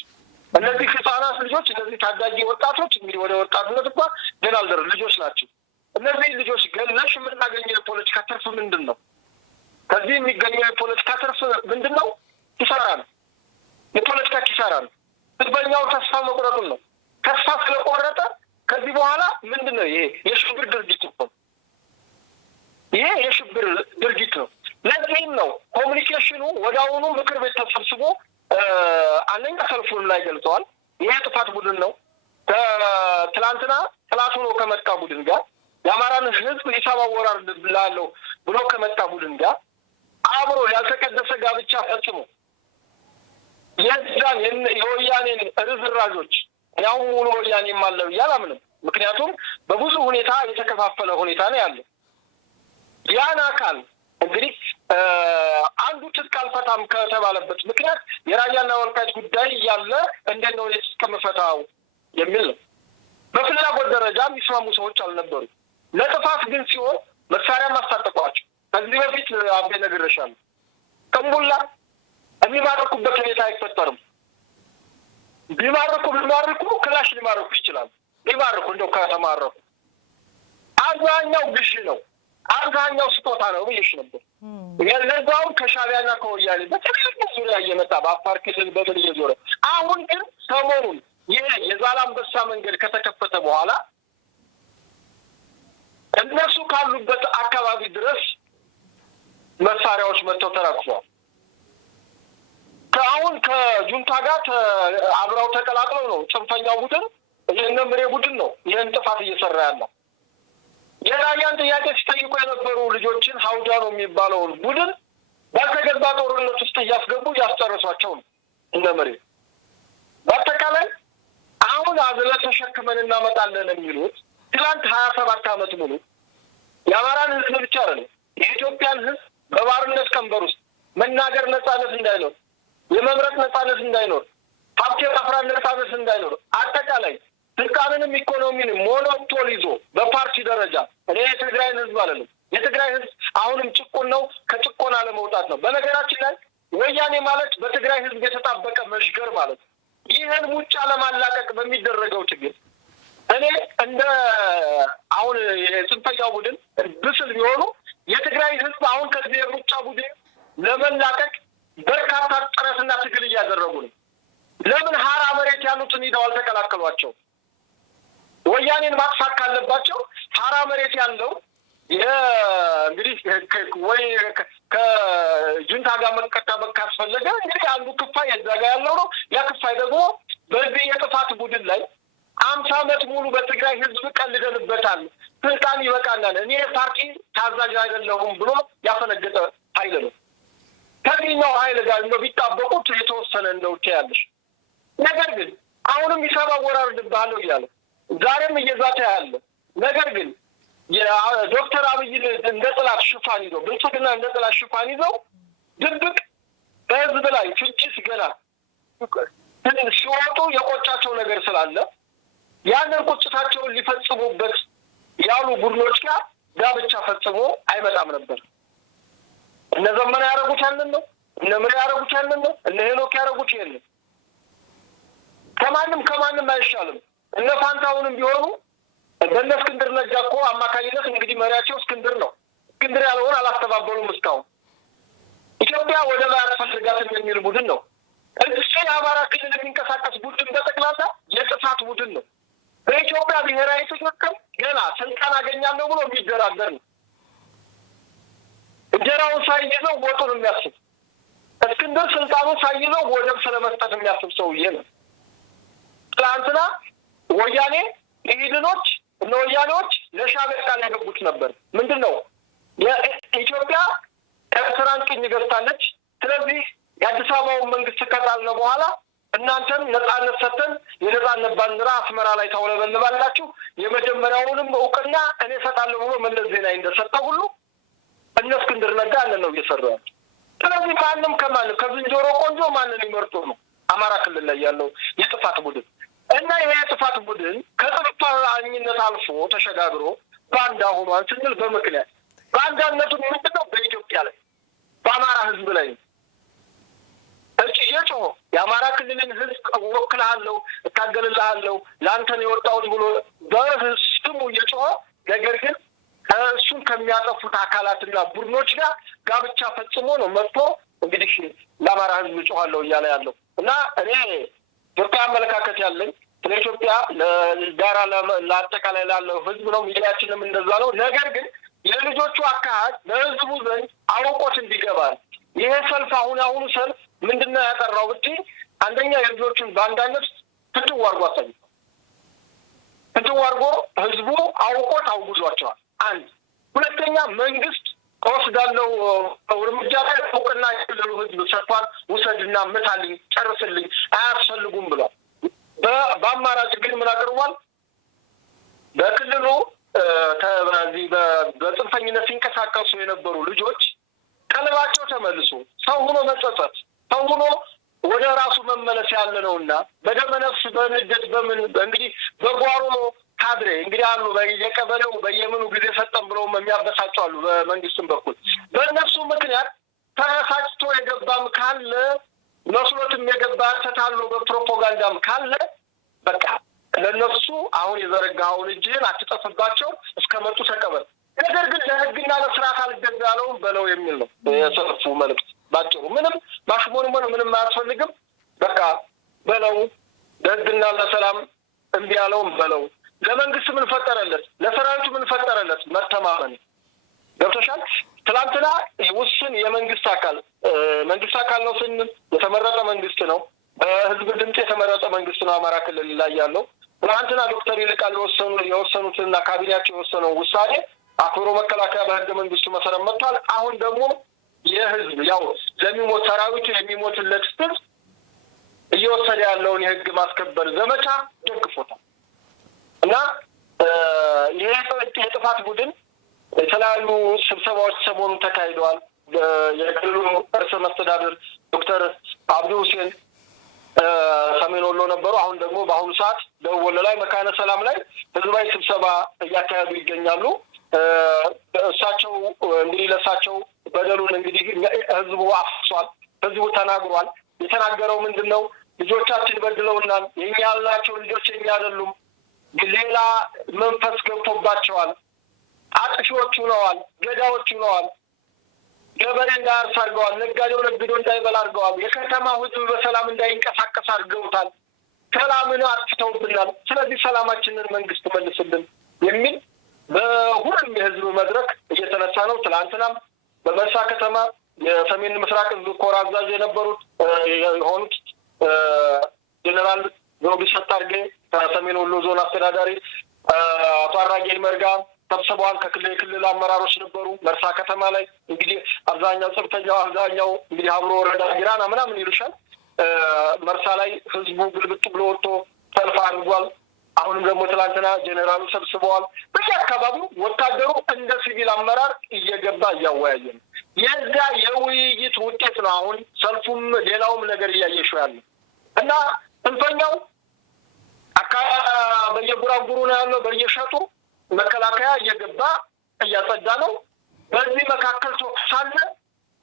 እነዚህ ህፃናት ልጆች፣ እነዚህ ታዳጊ ወጣቶች እንግዲህ ወደ ወጣትነት እንኳን ገና አልደረሱ ልጆች ናቸው። እነዚህ ልጆች ገለሽ የምናገኘው የፖለቲካ ትርፍ ምንድን ነው? ከዚህ የሚገኘው የፖለቲካ ትርፍ ምንድን ነው? ኪሳራ ነው። የፖለቲካ ኪሳራ ነው። ህዝበኛው ተስፋ መቁረጡን ነው። ተስፋ ስለቆረጠ ከዚህ በኋላ ምንድን ነው? ይሄ የሽብር ድርጊት ነው። ይሄ የሽብር ድርጊት ነው። ለዚህም ነው ኮሚኒኬሽኑ ወደ አሁኑ ምክር ቤት ተሰብስቦ አንደኛ ሰልፉን ላይ ገልጸዋል። ይሄ ጥፋት ቡድን ነው። ትላንትና ጥላት ሆኖ ከመጣ ቡድን ጋር የአማራን ህዝብ ሂሳብ አወራርድልሃለሁ ብሎ ከመጣ ቡድን ጋር አብሮ ያልተቀደሰ ጋብቻ ፈጽሞ የዛን የወያኔን ርዝራዦች ያው ሙሉ ወያኔም አለ ብዬ አላምንም። ምክንያቱም በብዙ ሁኔታ የተከፋፈለ ሁኔታ ነው ያለው። ያን አካል እንግዲህ አንዱ ትጥቅ አልፈታም ከተባለበት ምክንያት የራያና ወልቃይት ጉዳይ እያለ እንዴት ነው እስከምፈታው የሚል ነው። በፍላጎት ደረጃ የሚስማሙ ሰዎች አልነበሩ። ለጥፋት ግን ሲሆን መሳሪያ ማስታጠቋቸው ከዚህ በፊት አቤ ነግሬሻለሁ። ቅንቡላ የሚማርኩበት ሁኔታ አይፈጠርም። ቢማርኩ ክላሽ ሊማርኩ ይችላል። ሊማርኩ እንደው ከተማረኩ አብዛኛው ግዢ ነው፣ አብዛኛው ስጦታ ነው ብዬሽ ነበር። ለዛው ከሻዕቢያና ከወያኔ በተለያዩ ዙሪያ እየመጣ በአፋር ክልል በምን እየዞረ አሁን ግን ሰሞኑን ይሄ የዛላምበሳ መንገድ ከተከፈተ በኋላ እነሱ ካሉበት አካባቢ ድረስ መሳሪያዎች መጥተው ተራክፈዋል። አሁን ከጁንታ ጋር አብረው ተቀላቅለው ነው ጽንፈኛው ቡድን የነምሬ ቡድን ነው ይህን ጥፋት እየሰራ ያለው። የራያን ጥያቄ ሲጠይቁ የነበሩ ልጆችን ሀውጃ ነው የሚባለውን ቡድን ባልተገባ ጦርነት ውስጥ እያስገቡ እያስጨረሷቸው ነው እነምሬ። በአጠቃላይ አሁን አዝለ ተሸክመን እናመጣለን የሚሉት ትላንት 27 ዓመት ሙሉ የአማራን ህዝብ ብቻ አይደለም የኢትዮጵያን ህዝብ በባርነት ቀንበር ውስጥ መናገር ነጻነት እንዳይኖር፣ የመምረጥ ነጻነት እንዳይኖር፣ ሀብት የማፍራት ነጻነት እንዳይኖር፣ አጠቃላይ ስልጣንንም ኢኮኖሚንም ሞኖፖል ይዞ በፓርቲ ደረጃ እኔ የትግራይን ህዝብ አይደለም የትግራይ ህዝብ አሁንም ጭቆን ነው፣ ከጭቆና ለመውጣት ነው። በነገራችን ላይ ወያኔ ማለት በትግራይ ህዝብ የተጣበቀ መሽገር ማለት ነው። ይህን ሙጫ ለማላቀቅ በሚደረገው ትግል እኔ እንደ አሁን የጽንፈኛው ቡድን ብስል ቢሆኑ የትግራይ ህዝብ አሁን ከዚህ የሙጫ ቡድን ለመላቀቅ በርካታ ጥረትና ትግል እያደረጉ ነው። ለምን ሀራ መሬት ያሉትን ሂደው አልተቀላቀሏቸው? ወያኔን ማጥፋት ካለባቸው ሀራ መሬት ያለው እንግዲህ ወይ ከጁንታ ጋር መቀጣበቅ ካስፈለገ እንግዲህ አንዱ ክፋይ እዛ ጋር ያለው ነው። ያ ክፋይ ደግሞ በዚህ የጥፋት ቡድን ላይ 50 ዓመት ሙሉ በትግራይ ህዝብ ቀልደንበታል፣ ስልጣን ይበቃናል፣ እኔ ፓርቲ ታዛዥ አይደለሁም ብሎ ያፈነገጠ ኃይል ነው። ከዚህኛው ኃይል ጋር እንደው ቢጣበቁት የተወሰነ እንደው ትያለሽ። ነገር ግን አሁንም ሂሳብ አወራርድብሃለሁ እያለ ዛሬም እየዛተ ያለ ነገር ግን ዶክተር አብይን እንደ ጥላት ሽፋን ይዘው ብልጽግና እንደ ጥላት ሽፋን ይዘው ድብቅ በህዝብ ላይ ፍጭት ገና ሲወጡ የቆጫቸው ነገር ስላለ ያንን ቁጭታቸውን ሊፈጽሙበት ያሉ ቡድኖች ጋር ጋብቻ ፈጽሞ አይመጣም ነበር። እነ ዘመነ ያደረጉት ያንን ነው። እነ ምሬ ያደረጉት ያንን ነው። እነ ሄኖክ ያደረጉት ይሄን ነው። ከማንም አይሻልም። እነ ፋንታውንም ቢሆኑ በእነ እስክንድር ነጋ እኮ አማካኝነት እንግዲህ መሪያቸው እስክንድር ነው። እስክንድር ያለውን አላስተባበሉም እስካሁን። ኢትዮጵያ ወደብ አያስፈልጋትም የሚል ቡድን ነው። እዚህ የአማራ ክልል የሚንቀሳቀስ ቡድን በጠቅላላ የጥፋት ቡድን ነው። በኢትዮጵያ ብሔራዊ ጥቅም ገና ስልጣን አገኛለሁ ብሎ የሚደራደር ነው። እንጀራውን ሳይይዘው ወጡን የሚያስብ እስክንድር ስልጣኑን ሳይይዘው ወደብ ስለመስጠት የሚያስብ ሰውዬ ነው። ትላንትና ወያኔ ኢህድኖች እነ ወያኔዎች ለሻዕቢያ ቃል ያገቡት ነበር። ምንድን ነው? የኢትዮጵያ ኤርትራን ቅኝ ገዝታለች። ስለዚህ የአዲስ አበባውን መንግስት ከጣልነ በኋላ እናንተም ነጻነት ሰጥተን የነጻነት ባንዲራ አስመራ ላይ ታውለበልባላችሁ፣ የመጀመሪያውንም እውቅና እኔ እሰጣለሁ ብሎ መለስ ዜናዊ እንደሰጠ ሁሉ እነ እስክንድር ነጋ ያንን ነው እየሰሩ ያሉ። ስለዚህ ማንም ከዝንጀሮ ቆንጆ ማንን ይመርጡ ነው አማራ ክልል ላይ ያለው የጥፋት ቡድን እና ይሄ የጥፋት ቡድን ከጥፋተኝነት አልፎ ተሸጋግሮ ባንዳ ሆኗል ስንል በምክንያት ባንዳነቱ ምንድነው? በኢትዮጵያ ላይ በአማራ ህዝብ ላይ እየጮኸ የአማራ ክልልን ህዝብ እወክልሃለሁ፣ እታገልልሃለሁ፣ ለአንተን የወጣሁት ብሎ በስሙ እየጮኸ ነገር ግን እሱን ከሚያጠፉት አካላትና ቡድኖች ጋር ጋብቻ ፈጽሞ ነው መጥቶ እንግዲህ ለአማራ ህዝብ እጮኻለሁ እያለ ያለው እና እኔ ኢትዮጵያ አመለካከት ያለኝ ስለ ኢትዮጵያ ለጋራ ለአጠቃላይ ላለው ህዝብ ነው። ሚዲያችንም እንደዛ ነው። ነገር ግን የልጆቹ አካሄድ በህዝቡ ዘንድ አውቆት እንዲገባል ይሄ ሰልፍ አሁኑ ሰልፍ ምንድነው ያጠራው ብቻ አንደኛ የልጆቹን ባንዳነት ፍትው አድርጎ አሳይቷል። ፍትው አድርጎ ህዝቡ አውቆት አውግዟቸዋል። አንድ ሁለተኛ መንግስት ከወስዳለው እርምጃ ላይ እውቅና የክልሉ ህዝብ ሰጥቷል። ውሰድና ምታልኝ፣ ጨርስልኝ፣ አያስፈልጉም ብሏል። በአማራጭ ግን ምን አቅርቧል? በክልሉ በዚህ በጽንፈኝነት ሲንቀሳቀሱ የነበሩ ልጆች ቀልባቸው ተመልሶ ሰው ሆኖ መጸጸት ሰው ሆኖ ወደ ራሱ መመለስ ያለ ነውና በደመ ነፍስ በንደት በምን እንግዲህ በጓሮ ካድሬ እንግዲህ አሉ በየቀበሌው በየምኑ ጊዜ ሰጠን ብለውም የሚያበሳጩ አሉ። በመንግስትም በኩል በእነሱ ምክንያት ተሳጭቶ የገባም ካለ መስሎትም የገባ ተታሎ በፕሮፓጋንዳም ካለ በቃ ለነሱ አሁን የዘረጋውን እጅህን አትጠፍባቸው እስከመጡ ተቀበል። ነገር ግን ለህግና ለስርዓት አልገዛ ያለውም በለው የሚል ነው የሰልፉ መልዕክት ባጭሩ። ምንም ማሽሞንሞን ምንም አያስፈልግም። በቃ በለው፣ ለህግና ለሰላም እምቢ ያለውም በለው። ለመንግስት ምን ፈጠረለት? ለሰራዊቱ ምን ፈጠረለት? መተማመን። ገብቶሻል? ትላንትና ውስን የመንግስት አካል ነው ስንል የተመረጠ መንግስት ነው፣ በህዝብ ድምፅ የተመረጠ መንግስት ነው አማራ ክልል ላይ ያለው። ትላንትና ዶክተር ይልቃል የወሰኑትና ካቢኔያቸው የወሰነው ውሳኔ አክብሮ መከላከያ በህገ መንግስቱ መሰረት መጥቷል። አሁን ደግሞ የህዝብ ያው ለሚሞት ሰራዊቱ የሚሞትለት ህዝብ እየወሰደ ያለውን የህግ ማስከበር ዘመቻ ደግፎታል እና ይሄ የጥፋት ቡድን የተለያዩ ስብሰባዎች ሰሞኑን ተካሂደዋል። የክልሉ ርዕሰ መስተዳድር ዶክተር አብዱ ሁሴን ሰሜን ወሎ ነበሩ። አሁን ደግሞ በአሁኑ ሰዓት ደቡብ ወሎ ላይ መካነ ሰላም ላይ ህዝባዊ ስብሰባ እያካሄዱ ይገኛሉ። እሳቸው እንግዲህ ለእሳቸው በደሉን እንግዲህ ህዝቡ አፍሷል፣ ህዝቡ ተናግሯል። የተናገረው ምንድን ነው? ልጆቻችን በድለውናል፣ የኛ ያልናቸው ልጆች የኛ አይደሉም፣ ሌላ መንፈስ ገብቶባቸዋል፣ አጥፊዎች ሆነዋል፣ ገዳዮች ሆነዋል፣ ገበሬ እንዳያርስ አድርገዋል፣ ነጋዴው ነግዶ እንዳይበላ አድርገዋል፣ የከተማ ህዝብ በሰላም እንዳይንቀሳቀስ አድርገውታል፣ ሰላምን አጥፍተውብናል። ስለዚህ ሰላማችንን መንግስት መልስልን የሚል በሁሉም የህዝብ መድረክ እየተነሳ ነው። ትላንትናም በመርሳ ከተማ የሰሜን ምስራቅ ህዝብ ኮር አዛዥ የሆኑት ጀኔራል ዘውዱ ሰጣርጌ ከሰሜን ወሎ ዞን አስተዳዳሪ አቶ አራጌ መርጋ ተሰብስበዋል። ከክልል አመራሮች ነበሩ። መርሳ ከተማ ላይ እንግዲህ አብዛኛው ጽንፈኛው እንግዲህ አብሮ ወረዳ ጊራና ምናምን ይሉሻል። መርሳ ላይ ህዝቡ ግልብጥ ብሎ ወጥቶ ሰልፍ አድርጓል። አሁንም ደግሞ ትላንትና ጄኔራሉ ሰብስበዋል። በየአካባቢው ወታደሩ እንደ ሲቪል አመራር እየገባ እያወያየ ነው። የዛ የውይይት ውጤት ነው አሁን ሰልፉም ሌላውም ነገር እያየሽው ያለ እና እንፈኛው በየጉራጉሩ ነው ያለው፣ በየሸጡ መከላከያ እየገባ እያጸዳ ነው። በዚህ መካከል ተኩሳለ።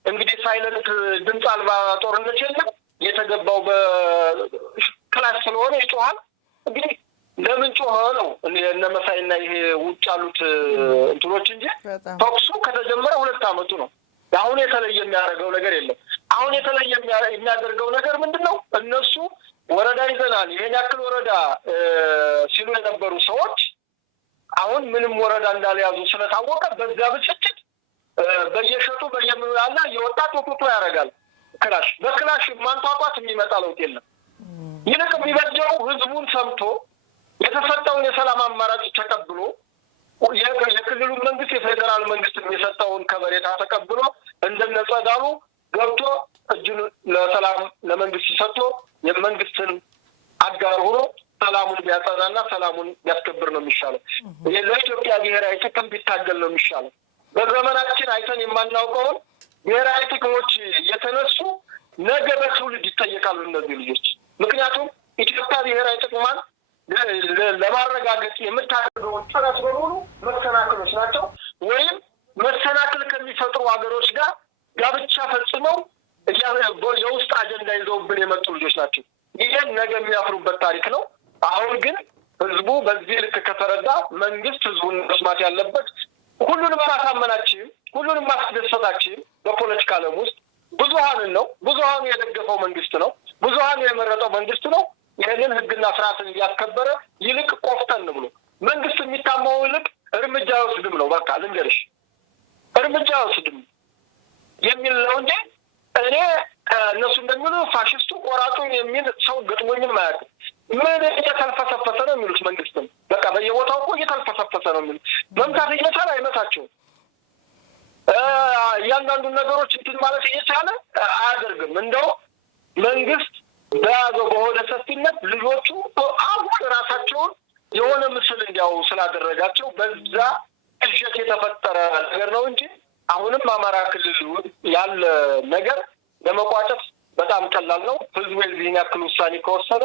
እንግዲህ ሳይለንት ድምፅ አልባ ጦርነት የለም። የተገባው በክላስ ስለሆነ ይጮሃል። እንግዲህ ለምን ጮኸ ነው እነ መሳይና ይሄ ውጭ ያሉት እንትኖች እንጂ ተኩሱ ከተጀመረ 2 ዓመቱ ነው። አሁን የተለየ የሚያደርገው ነገር የለም። አሁን የተለየ የሚያደርገው ነገር ምንድን ነው? እነሱ ወረዳ ይዘናል ይሄን ያክል ወረዳ ሲሉ የነበሩ ሰዎች አሁን ምንም ወረዳ እንዳልያዙ ስለታወቀ በዛ ብስጭት በየሸጡ በየምኑ ያለ የወጣት ወጥቶ ያደርጋል። ክላሽ በክላሽ ማንቷቷት የሚመጣ ለውጥ የለም። ይልቅ የሚበጀው ህዝቡን ሰምቶ የተሰጠውን የሰላም አማራጭ ተቀብሎ የክልሉ መንግስት የፌዴራል መንግስት የሰጠውን ከበሬታ ተቀብሎ እንደነጸዳሉ ገብቶ እጁን ለሰላም ለመንግስት ሰጥቶ የመንግስትን አጋር ሆኖ ሰላሙን ቢያጸናና ሰላሙን ቢያስከብር ነው የሚሻለው። ለኢትዮጵያ ብሔራዊ ጥቅም ቢታገል ነው የሚሻለው። በዘመናችን አይተን የማናውቀውን ብሔራዊ ጥቅሞች የተነሱ ነገ በትውልድ ይጠየቃሉ እነዚህ ልጆች። ምክንያቱም ኢትዮጵያ ብሔራዊ ጥቅሟን ለማረጋገጥ የምታደርገውን ጥረት በሙሉ መሰናክሎች ናቸው። ወይም መሰናክል ከሚፈጥሩ ሀገሮች ጋር ጋብቻ ፈጽመው የውስጥ አጀንዳ ይዘውብን የመጡ ልጆች ናቸው። ይህን ነገ የሚያፍሩበት ታሪክ ነው። አሁን ግን ህዝቡ በዚህ ልክ ከተረዳ መንግስት ህዝቡን መስማት ያለበት ሁሉንም ማሳመናችን ሁሉንም ማስደሰታችን በፖለቲካ ዓለም ውስጥ ብዙሃንን ነው። ብዙሃኑ የደገፈው መንግስት ነው። ብዙሃኑ የመረጠው መንግስት ነው። ይህንን ህግና ስርዓትን እያስከበረ ይልቅ ቆፍጠን ብሎ መንግስት የሚታማው ይልቅ እርምጃ ይወስድም ነው። በቃ ልንገርሽ እርምጃ ይወስድም የሚል ነው እንጂ እኔ እነሱ እንደሚሉ ፋሽስቱ ቆራጡ የሚል ሰው ገጥሞኝም አያውቅም። ምን እየተልፈሰፈሰ ነው የሚሉት መንግስትም በቃ በየቦታው እኮ እየተልፈሰፈሰ ነው የሚሉት። መምታት እየቻለ አይመታቸውም። እያንዳንዱን ነገሮች እንትን ማለት እየቻለ አያደርግም። እንደው መንግስት በያዘው በሆደ ሰፊነት ልጆቹ አሁን ራሳቸውን የሆነ ምስል እንዲያው ስላደረጋቸው በዛ እሸት የተፈጠረ ነገር ነው እንጂ አሁንም አማራ ክልል ያለ ነገር ለመቋጨት በጣም ቀላል ነው። ህዝቡ የዚህን ያክል ውሳኔ ከወሰነ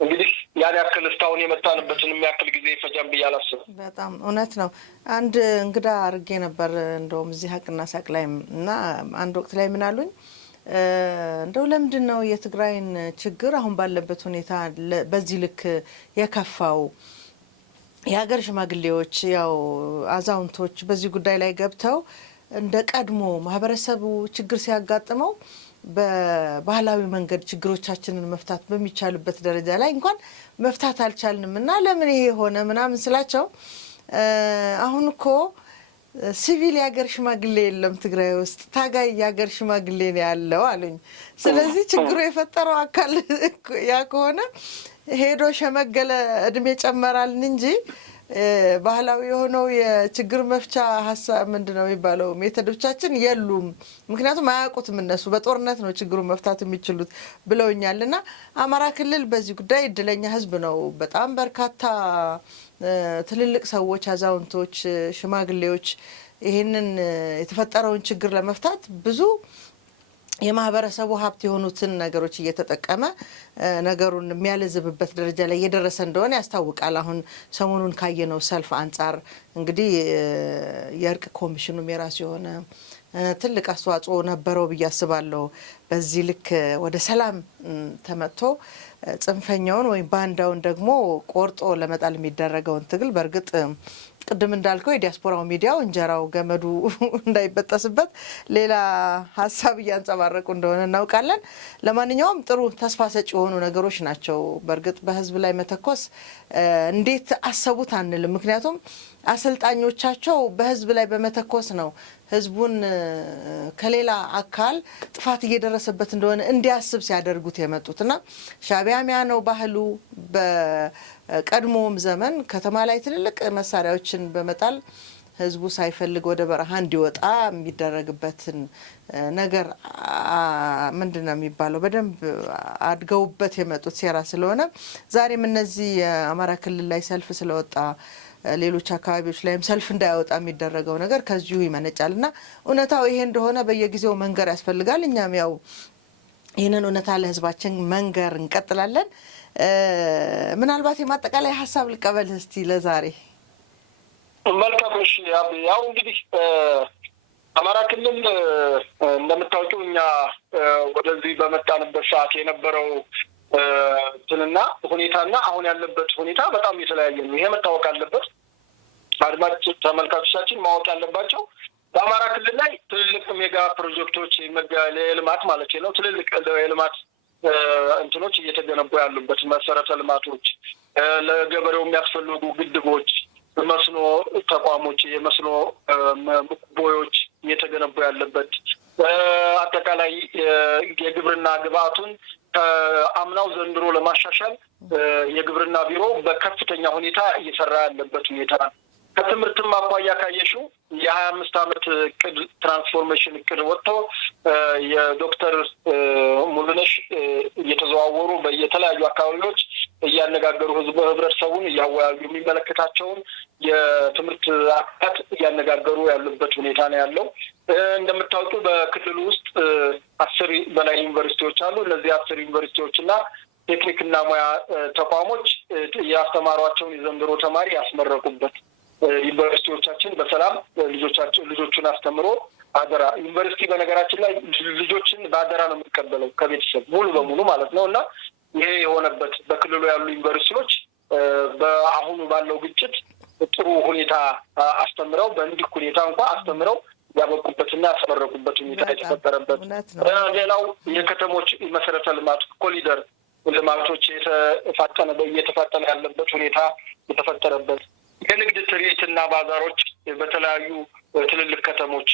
እንግዲህ ያን ያክል እስካሁን የመጣንበትን የሚያክል ጊዜ ይፈጃል ብዬ አላስብም። በጣም እውነት ነው። አንድ እንግዳ አድርጌ ነበር እንደውም እዚህ ሀቅና ሳቅ ላይ እና አንድ ወቅት ላይ ምን አሉኝ፣ እንደው ለምንድን ነው የትግራይን ችግር አሁን ባለበት ሁኔታ በዚህ ልክ የከፋው? የሀገር ሽማግሌዎች ያው አዛውንቶች በዚህ ጉዳይ ላይ ገብተው እንደ ቀድሞ ማህበረሰቡ ችግር ሲያጋጥመው በባህላዊ መንገድ ችግሮቻችንን መፍታት በሚቻልበት ደረጃ ላይ እንኳን መፍታት አልቻልንም እና ለምን ይሄ ሆነ ምናምን ስላቸው አሁን እኮ ሲቪል የሀገር ሽማግሌ የለም ትግራይ ውስጥ ታጋይ የሀገር ሽማግሌ ነው ያለው አሉኝ። ስለዚህ ችግሩ የፈጠረው አካል ያ ከሆነ ሄዶ ሸመገለ እድሜ ጨመራልን እንጂ ባህላዊ የሆነው የችግር መፍቻ ሀሳብ ምንድነው የሚባለው ሜቶዶቻችን የሉም። ምክንያቱም አያውቁትም እነሱ በጦርነት ነው ችግሩን መፍታት የሚችሉት ብለውኛልና አማራ ክልል በዚህ ጉዳይ እድለኛ ህዝብ ነው። በጣም በርካታ ትልልቅ ሰዎች፣ አዛውንቶች፣ ሽማግሌዎች ይህንን የተፈጠረውን ችግር ለመፍታት ብዙ የማህበረሰቡ ሀብት የሆኑትን ነገሮች እየተጠቀመ ነገሩን የሚያለዝብበት ደረጃ ላይ እየደረሰ እንደሆነ ያስታውቃል። አሁን ሰሞኑን ካየነው ሰልፍ አንጻር እንግዲህ የእርቅ ኮሚሽኑም የራሱ የሆነ ትልቅ አስተዋጽኦ ነበረው ብዬ አስባለሁ። በዚህ ልክ ወደ ሰላም ተመጥቶ ጽንፈኛውን ወይም ባንዳውን ደግሞ ቆርጦ ለመጣል የሚደረገውን ትግል በእርግጥ ቅድም እንዳልከው የዲያስፖራው ሚዲያው እንጀራው ገመዱ እንዳይበጠስበት ሌላ ሀሳብ እያንጸባረቁ እንደሆነ እናውቃለን። ለማንኛውም ጥሩ ተስፋ ሰጪ የሆኑ ነገሮች ናቸው። በእርግጥ በህዝብ ላይ መተኮስ እንዴት አሰቡት አንልም። ምክንያቱም አሰልጣኞቻቸው በህዝብ ላይ በመተኮስ ነው ህዝቡን ከሌላ አካል ጥፋት እየደረሰበት እንደሆነ እንዲያስብ ሲያደርጉት የመጡትና ሻዕቢያ ሚያ ነው ባህሉ። በቀድሞም ዘመን ከተማ ላይ ትልልቅ መሳሪያዎችን በመጣል ህዝቡ ሳይፈልግ ወደ በረሃ እንዲወጣ የሚደረግበትን ነገር ምንድነው የሚባለው በደንብ አድገውበት የመጡት ሴራ ስለሆነ ዛሬም እነዚህ የአማራ ክልል ላይ ሰልፍ ስለወጣ ሌሎች አካባቢዎች ላይም ሰልፍ እንዳይወጣ የሚደረገው ነገር ከዚሁ ይመነጫልና እውነታው ይሄ እንደሆነ በየጊዜው መንገር ያስፈልጋል። እኛም ያው ይህንን እውነታ ለህዝባችን መንገር እንቀጥላለን። ምናልባት የማጠቃለያ ሀሳብ ልቀበል እስቲ ለዛሬ። መልካም እሺ አብ ያው እንግዲህ አማራ ክልል እንደምታውቁው እኛ ወደዚህ በመጣንበት ሰዓት የነበረው ትንና ሁኔታና አሁን ያለበት ሁኔታ በጣም የተለያየ ነው። ይሄ መታወቅ አለበት። አድማጭ ተመልካቾቻችን ማወቅ ያለባቸው በአማራ ክልል ላይ ትልልቅ ሜጋ ፕሮጀክቶች የልማት ማለት ነው ትልልቅ የልማት እንትኖች እየተገነቡ ያሉበት መሰረተ ልማቶች፣ ለገበሬው የሚያስፈልጉ ግድቦች፣ መስኖ ተቋሞች፣ የመስኖ ቦዮች እየተገነቡ ያለበት አጠቃላይ የግብርና ግብአቱን ከአምናው ዘንድሮ ለማሻሻል የግብርና ቢሮ በከፍተኛ ሁኔታ እየሰራ ያለበት ሁኔታ ከትምህርትም አኳያ ካየሽው የ25 ዓመት እቅድ ትራንስፎርሜሽን እቅድ ወጥቶ የዶክተር ሙሉነሽ እየተዘዋወሩ በየተለያዩ አካባቢዎች እያነጋገሩ ህብረተሰቡን እያወያዩ የሚመለከታቸውን የትምህርት አካላት እያነጋገሩ ያሉበት ሁኔታ ነው ያለው። እንደምታውቁ በክልሉ ውስጥ 10 በላይ ዩኒቨርሲቲዎች አሉ። እነዚህ 10 ዩኒቨርሲቲዎች እና ቴክኒክና ሙያ ተቋሞች ያስተማሯቸውን የዘንድሮ ተማሪ ያስመረቁበት ዩኒቨርሲቲዎቻችን በሰላም ልጆቹን አስተምሮ አደራ ዩኒቨርሲቲ በነገራችን ላይ ልጆችን በአደራ ነው የሚቀበለው ከቤተሰብ ሙሉ በሙሉ ማለት ነው። እና ይሄ የሆነበት በክልሉ ያሉ ዩኒቨርሲቲዎች በአሁኑ ባለው ግጭት ጥሩ ሁኔታ አስተምረው በእንዲህ ሁኔታ እንኳን አስተምረው ያበቁበትና ያስመረቁበት ሁኔታ የተፈጠረበት። ሌላው የከተሞች መሰረተ ልማት ኮሪደር ልማቶች እየተፋጠነ ያለበት ሁኔታ የተፈጠረበት፣ የንግድ ትርኢትና ባዛሮች በተለያዩ ትልልቅ ከተሞች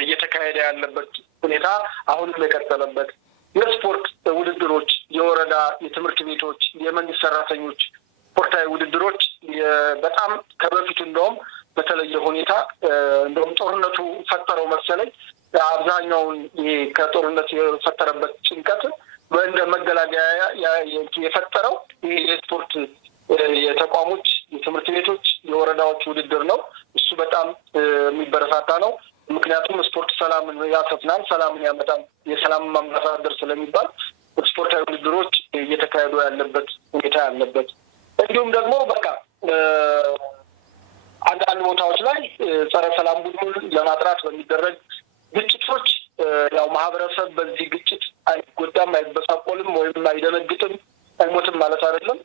እየተካሄደ ያለበት ሁኔታ አሁንም የቀጠለበት፣ የስፖርት ውድድሮች፣ የወረዳ የትምህርት ቤቶች፣ የመንግስት ሰራተኞች ስፖርታዊ ውድድሮች በጣም ከበፊቱ እንደውም በተለየ ሁኔታ እንደውም ጦርነቱ ፈጠረው መሰለኝ አብዛኛውን ይሄ ከጦርነት የፈጠረበት ጭንቀት እንደ መገላገያ የፈጠረው ይሄ የስፖርት የተቋሞች፣ የትምህርት ቤቶች፣ የወረዳዎች ውድድር ነው። እሱ በጣም የሚበረታታ ነው። ምክንያቱም ስፖርት ሰላምን ያሰፍናል፣ ሰላምን ያመጣል፣ የሰላም አምባሳደር ስለሚባል ስፖርታዊ ውድድሮች እየተካሄዱ ያለበት ሁኔታ ያለበት፣ እንዲሁም ደግሞ በቃ አንዳንድ ቦታዎች ላይ ጸረ ሰላም ቡድኑን ለማጥራት በሚደረግ ግጭቶች ያው ማህበረሰብ በዚህ ግጭት አይጎዳም፣ አይበሳቆልም ወይም አይደነግጥም፣ አይሞትም ማለት አይደለም።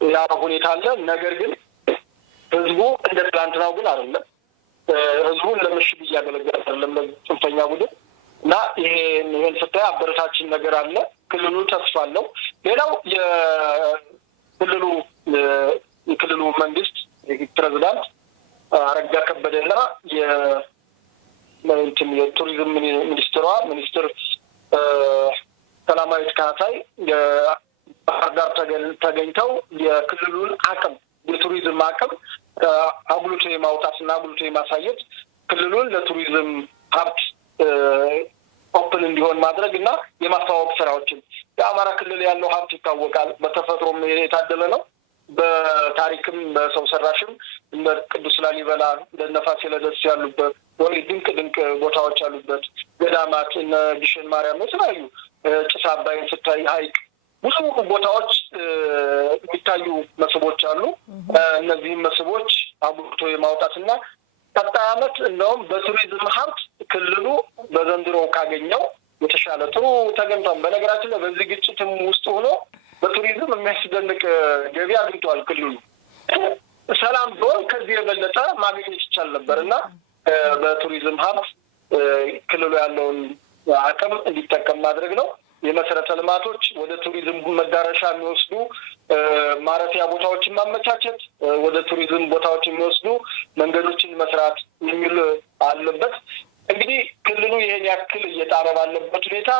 ያ ሁኔታ አለ። ነገር ግን ህዝቡ እንደ ትላንትናው ግን አይደለም። ህዝቡን ለምሽግ እያገለገለ አይደለም ጽንፈኛ ቡድን እና ይሄን ስታይ አበረታችን ነገር አለ። ክልሉ ተስፋ አለው። ሌላው የክልሉ መንግስት ፕሬዝዳንት አረጋ ከበደና የቱሪዝም ሚኒስትር ሰላማዊት ካሳይ ባህር ዳር ተገኝተው የክልሉን አቅም የቱሪዝም አቅም አጉልቶ የማውጣትና አጉልቶ የማሳየት ክልሉን ለቱሪዝም ሀብት ኦፕን እንዲሆን ማድረግ እና የማስተዋወቅ ስራዎችን የአማራ ክልል ያለው ሀብት ይታወቃል። በተፈጥሮም የታደለ ነው። በታሪክም በሰው ሰራሽም እንደ ቅዱስ ላሊበላ እንደ ፋሲለደስ ያሉበት ወይ ድንቅ ቦታዎች ያሉበት ገዳማት እነ ግሸን ማርያም የተለያዩ ጭስ አባይን ስታይ ሀይቅ ብዙ ቦታዎች የሚታዩ መስህቦች አሉ። እነዚህም መስህቦች አጉልቶ የማውጣትና ቀጣይ ዓመት እንደውም በቱሪዝም ሀብት ክልሉ በዘንድሮ ካገኘው የተሻለ ጥሩ ተገኝቷል። በነገራችን ላይ በዚህ ግጭትም ውስጥ ሆኖ በቱሪዝም የሚያስደንቅ ገቢ አግኝቷል ክልሉ። ሰላም ቢሆን ከዚህ የበለጠ ማግኘት ይቻል ነበር እና በቱሪዝም ሀብት ክልሉ ያለውን አቅም እንዲጠቀም ማድረግ ነው። የመሰረተ ልማቶች ወደ ቱሪዝም መዳረሻ የሚወስዱ ማረፊያ ቦታዎችን ማመቻቸት፣ ወደ ቱሪዝም ቦታዎች የሚወስዱ መንገዶችን መስራት የሚል አለበት። እንግዲህ ክልሉ ይሄን ያክል እየጣረ ባለበት ሁኔታ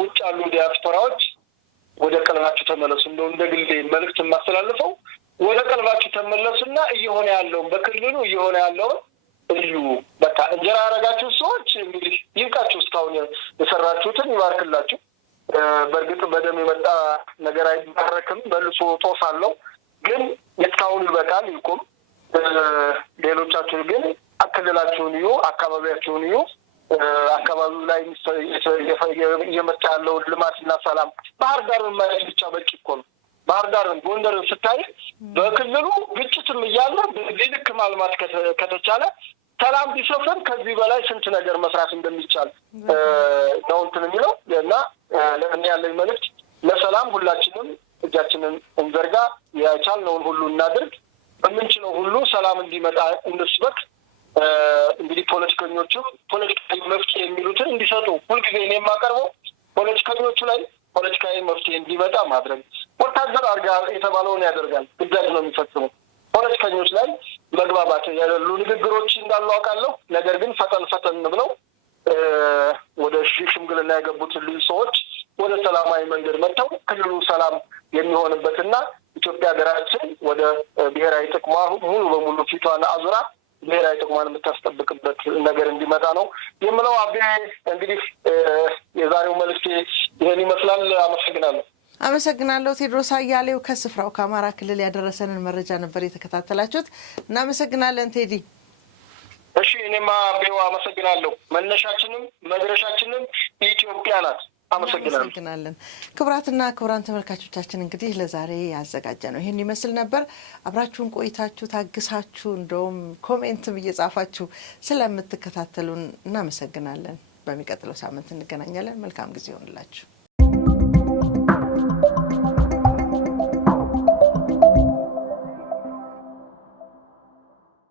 ውጭ ያሉ ዲያስፖራዎች ወደ ቀልባችሁ ተመለሱ። እንደው እንደ ግሌ መልዕክት የማስተላልፈው ወደ ቀልባችሁ ተመለሱና እየሆነ ያለውን በክልሉ እየሆነ ያለውን እዩ በቃ እንጀራ ያረጋችሁ ሰዎች እንግዲህ ይብቃችሁ እስካሁን የሰራችሁትን ይባርክላችሁ በእርግጥ በደም የመጣ ነገር አይባረክም መልሶ ጦስ አለው ግን እስካሁን ይበቃል ይቆም ሌሎቻችሁ ግን ክልላችሁን ይዩ አካባቢያችሁን ይዩ አካባቢው ላይ የመጣ ያለው ልማትና ሰላም ባህር ዳርን ማየት ብቻ በቂ እኮ ነው ባህር ዳርን ጎንደርን ስታይ በክልሉ ግጭትም እያለ በልክ ማልማት ከተቻለ ሰላም ቢሰፍን ከዚህ በላይ ስንት ነገር መስራት እንደሚቻል ነው እንትን የሚለው እና ለእኔ ያለኝ መልእክት ለሰላም ሁላችንም እጃችንን እንዘርጋ የቻልነውን ሁሉ እናድርግ በምንችለው ሁሉ ሰላም እንዲመጣ እንስበክ እንግዲህ ፖለቲከኞቹም ፖለቲካዊ መፍትሄ የሚሉትን እንዲሰጡ ሁልጊዜ እኔ የማቀርበው ፖለቲከኞቹ ላይ ፖለቲካዊ መፍትሄ እንዲመጣ ማድረግ ወታደር አርጋ የተባለውን ያደርጋል ግዳጅ ነው የሚፈጽመው ፖለቲከኞች ላይ መግባባት ያሉ ንግግሮች እንዳሉ አውቃለሁ ነገር ግን ፈጠን ብለው ወደ ሽምግልና የገቡት ሰዎች ወደ ሰላማዊ መንገድ መጥተው ክልሉ ሰላም የሚሆንበትና ኢትዮጵያ ሀገራችን ወደ ብሔራዊ ጥቅሟ ሙሉ በሙሉ ፊቷን አዙራ ብሔራዊ ጥቅሟን የምታስጠብቅበት ነገር እንዲመጣ ነው የምለው አቤ እንግዲህ የዛሬው መልእክቴ ይሄን ይመስላል አመሰግናለሁ ቴድሮስ አያሌው ከስፍራው ከአማራ ክልል ያደረሰንን መረጃ ነበር የተከታተላችሁት እናመሰግናለን ቴዲ እሺ እኔማ አቤው አመሰግናለሁ መነሻችንም መድረሻችንም ኢትዮጵያ ናት አመሰግናለን ክብራትና ክብራን ተመልካቾቻችን እንግዲህ ለዛሬ ያዘጋጀነው ይሄን ይመስል ነበር አብራችሁን ቆይታችሁ ታግሳችሁ እንደውም ኮሜንትም እየጻፋችሁ ስለምትከታተሉን እናመሰግናለን በሚቀጥለው ሳምንት እንገናኛለን መልካም ጊዜ ይሁንላችሁ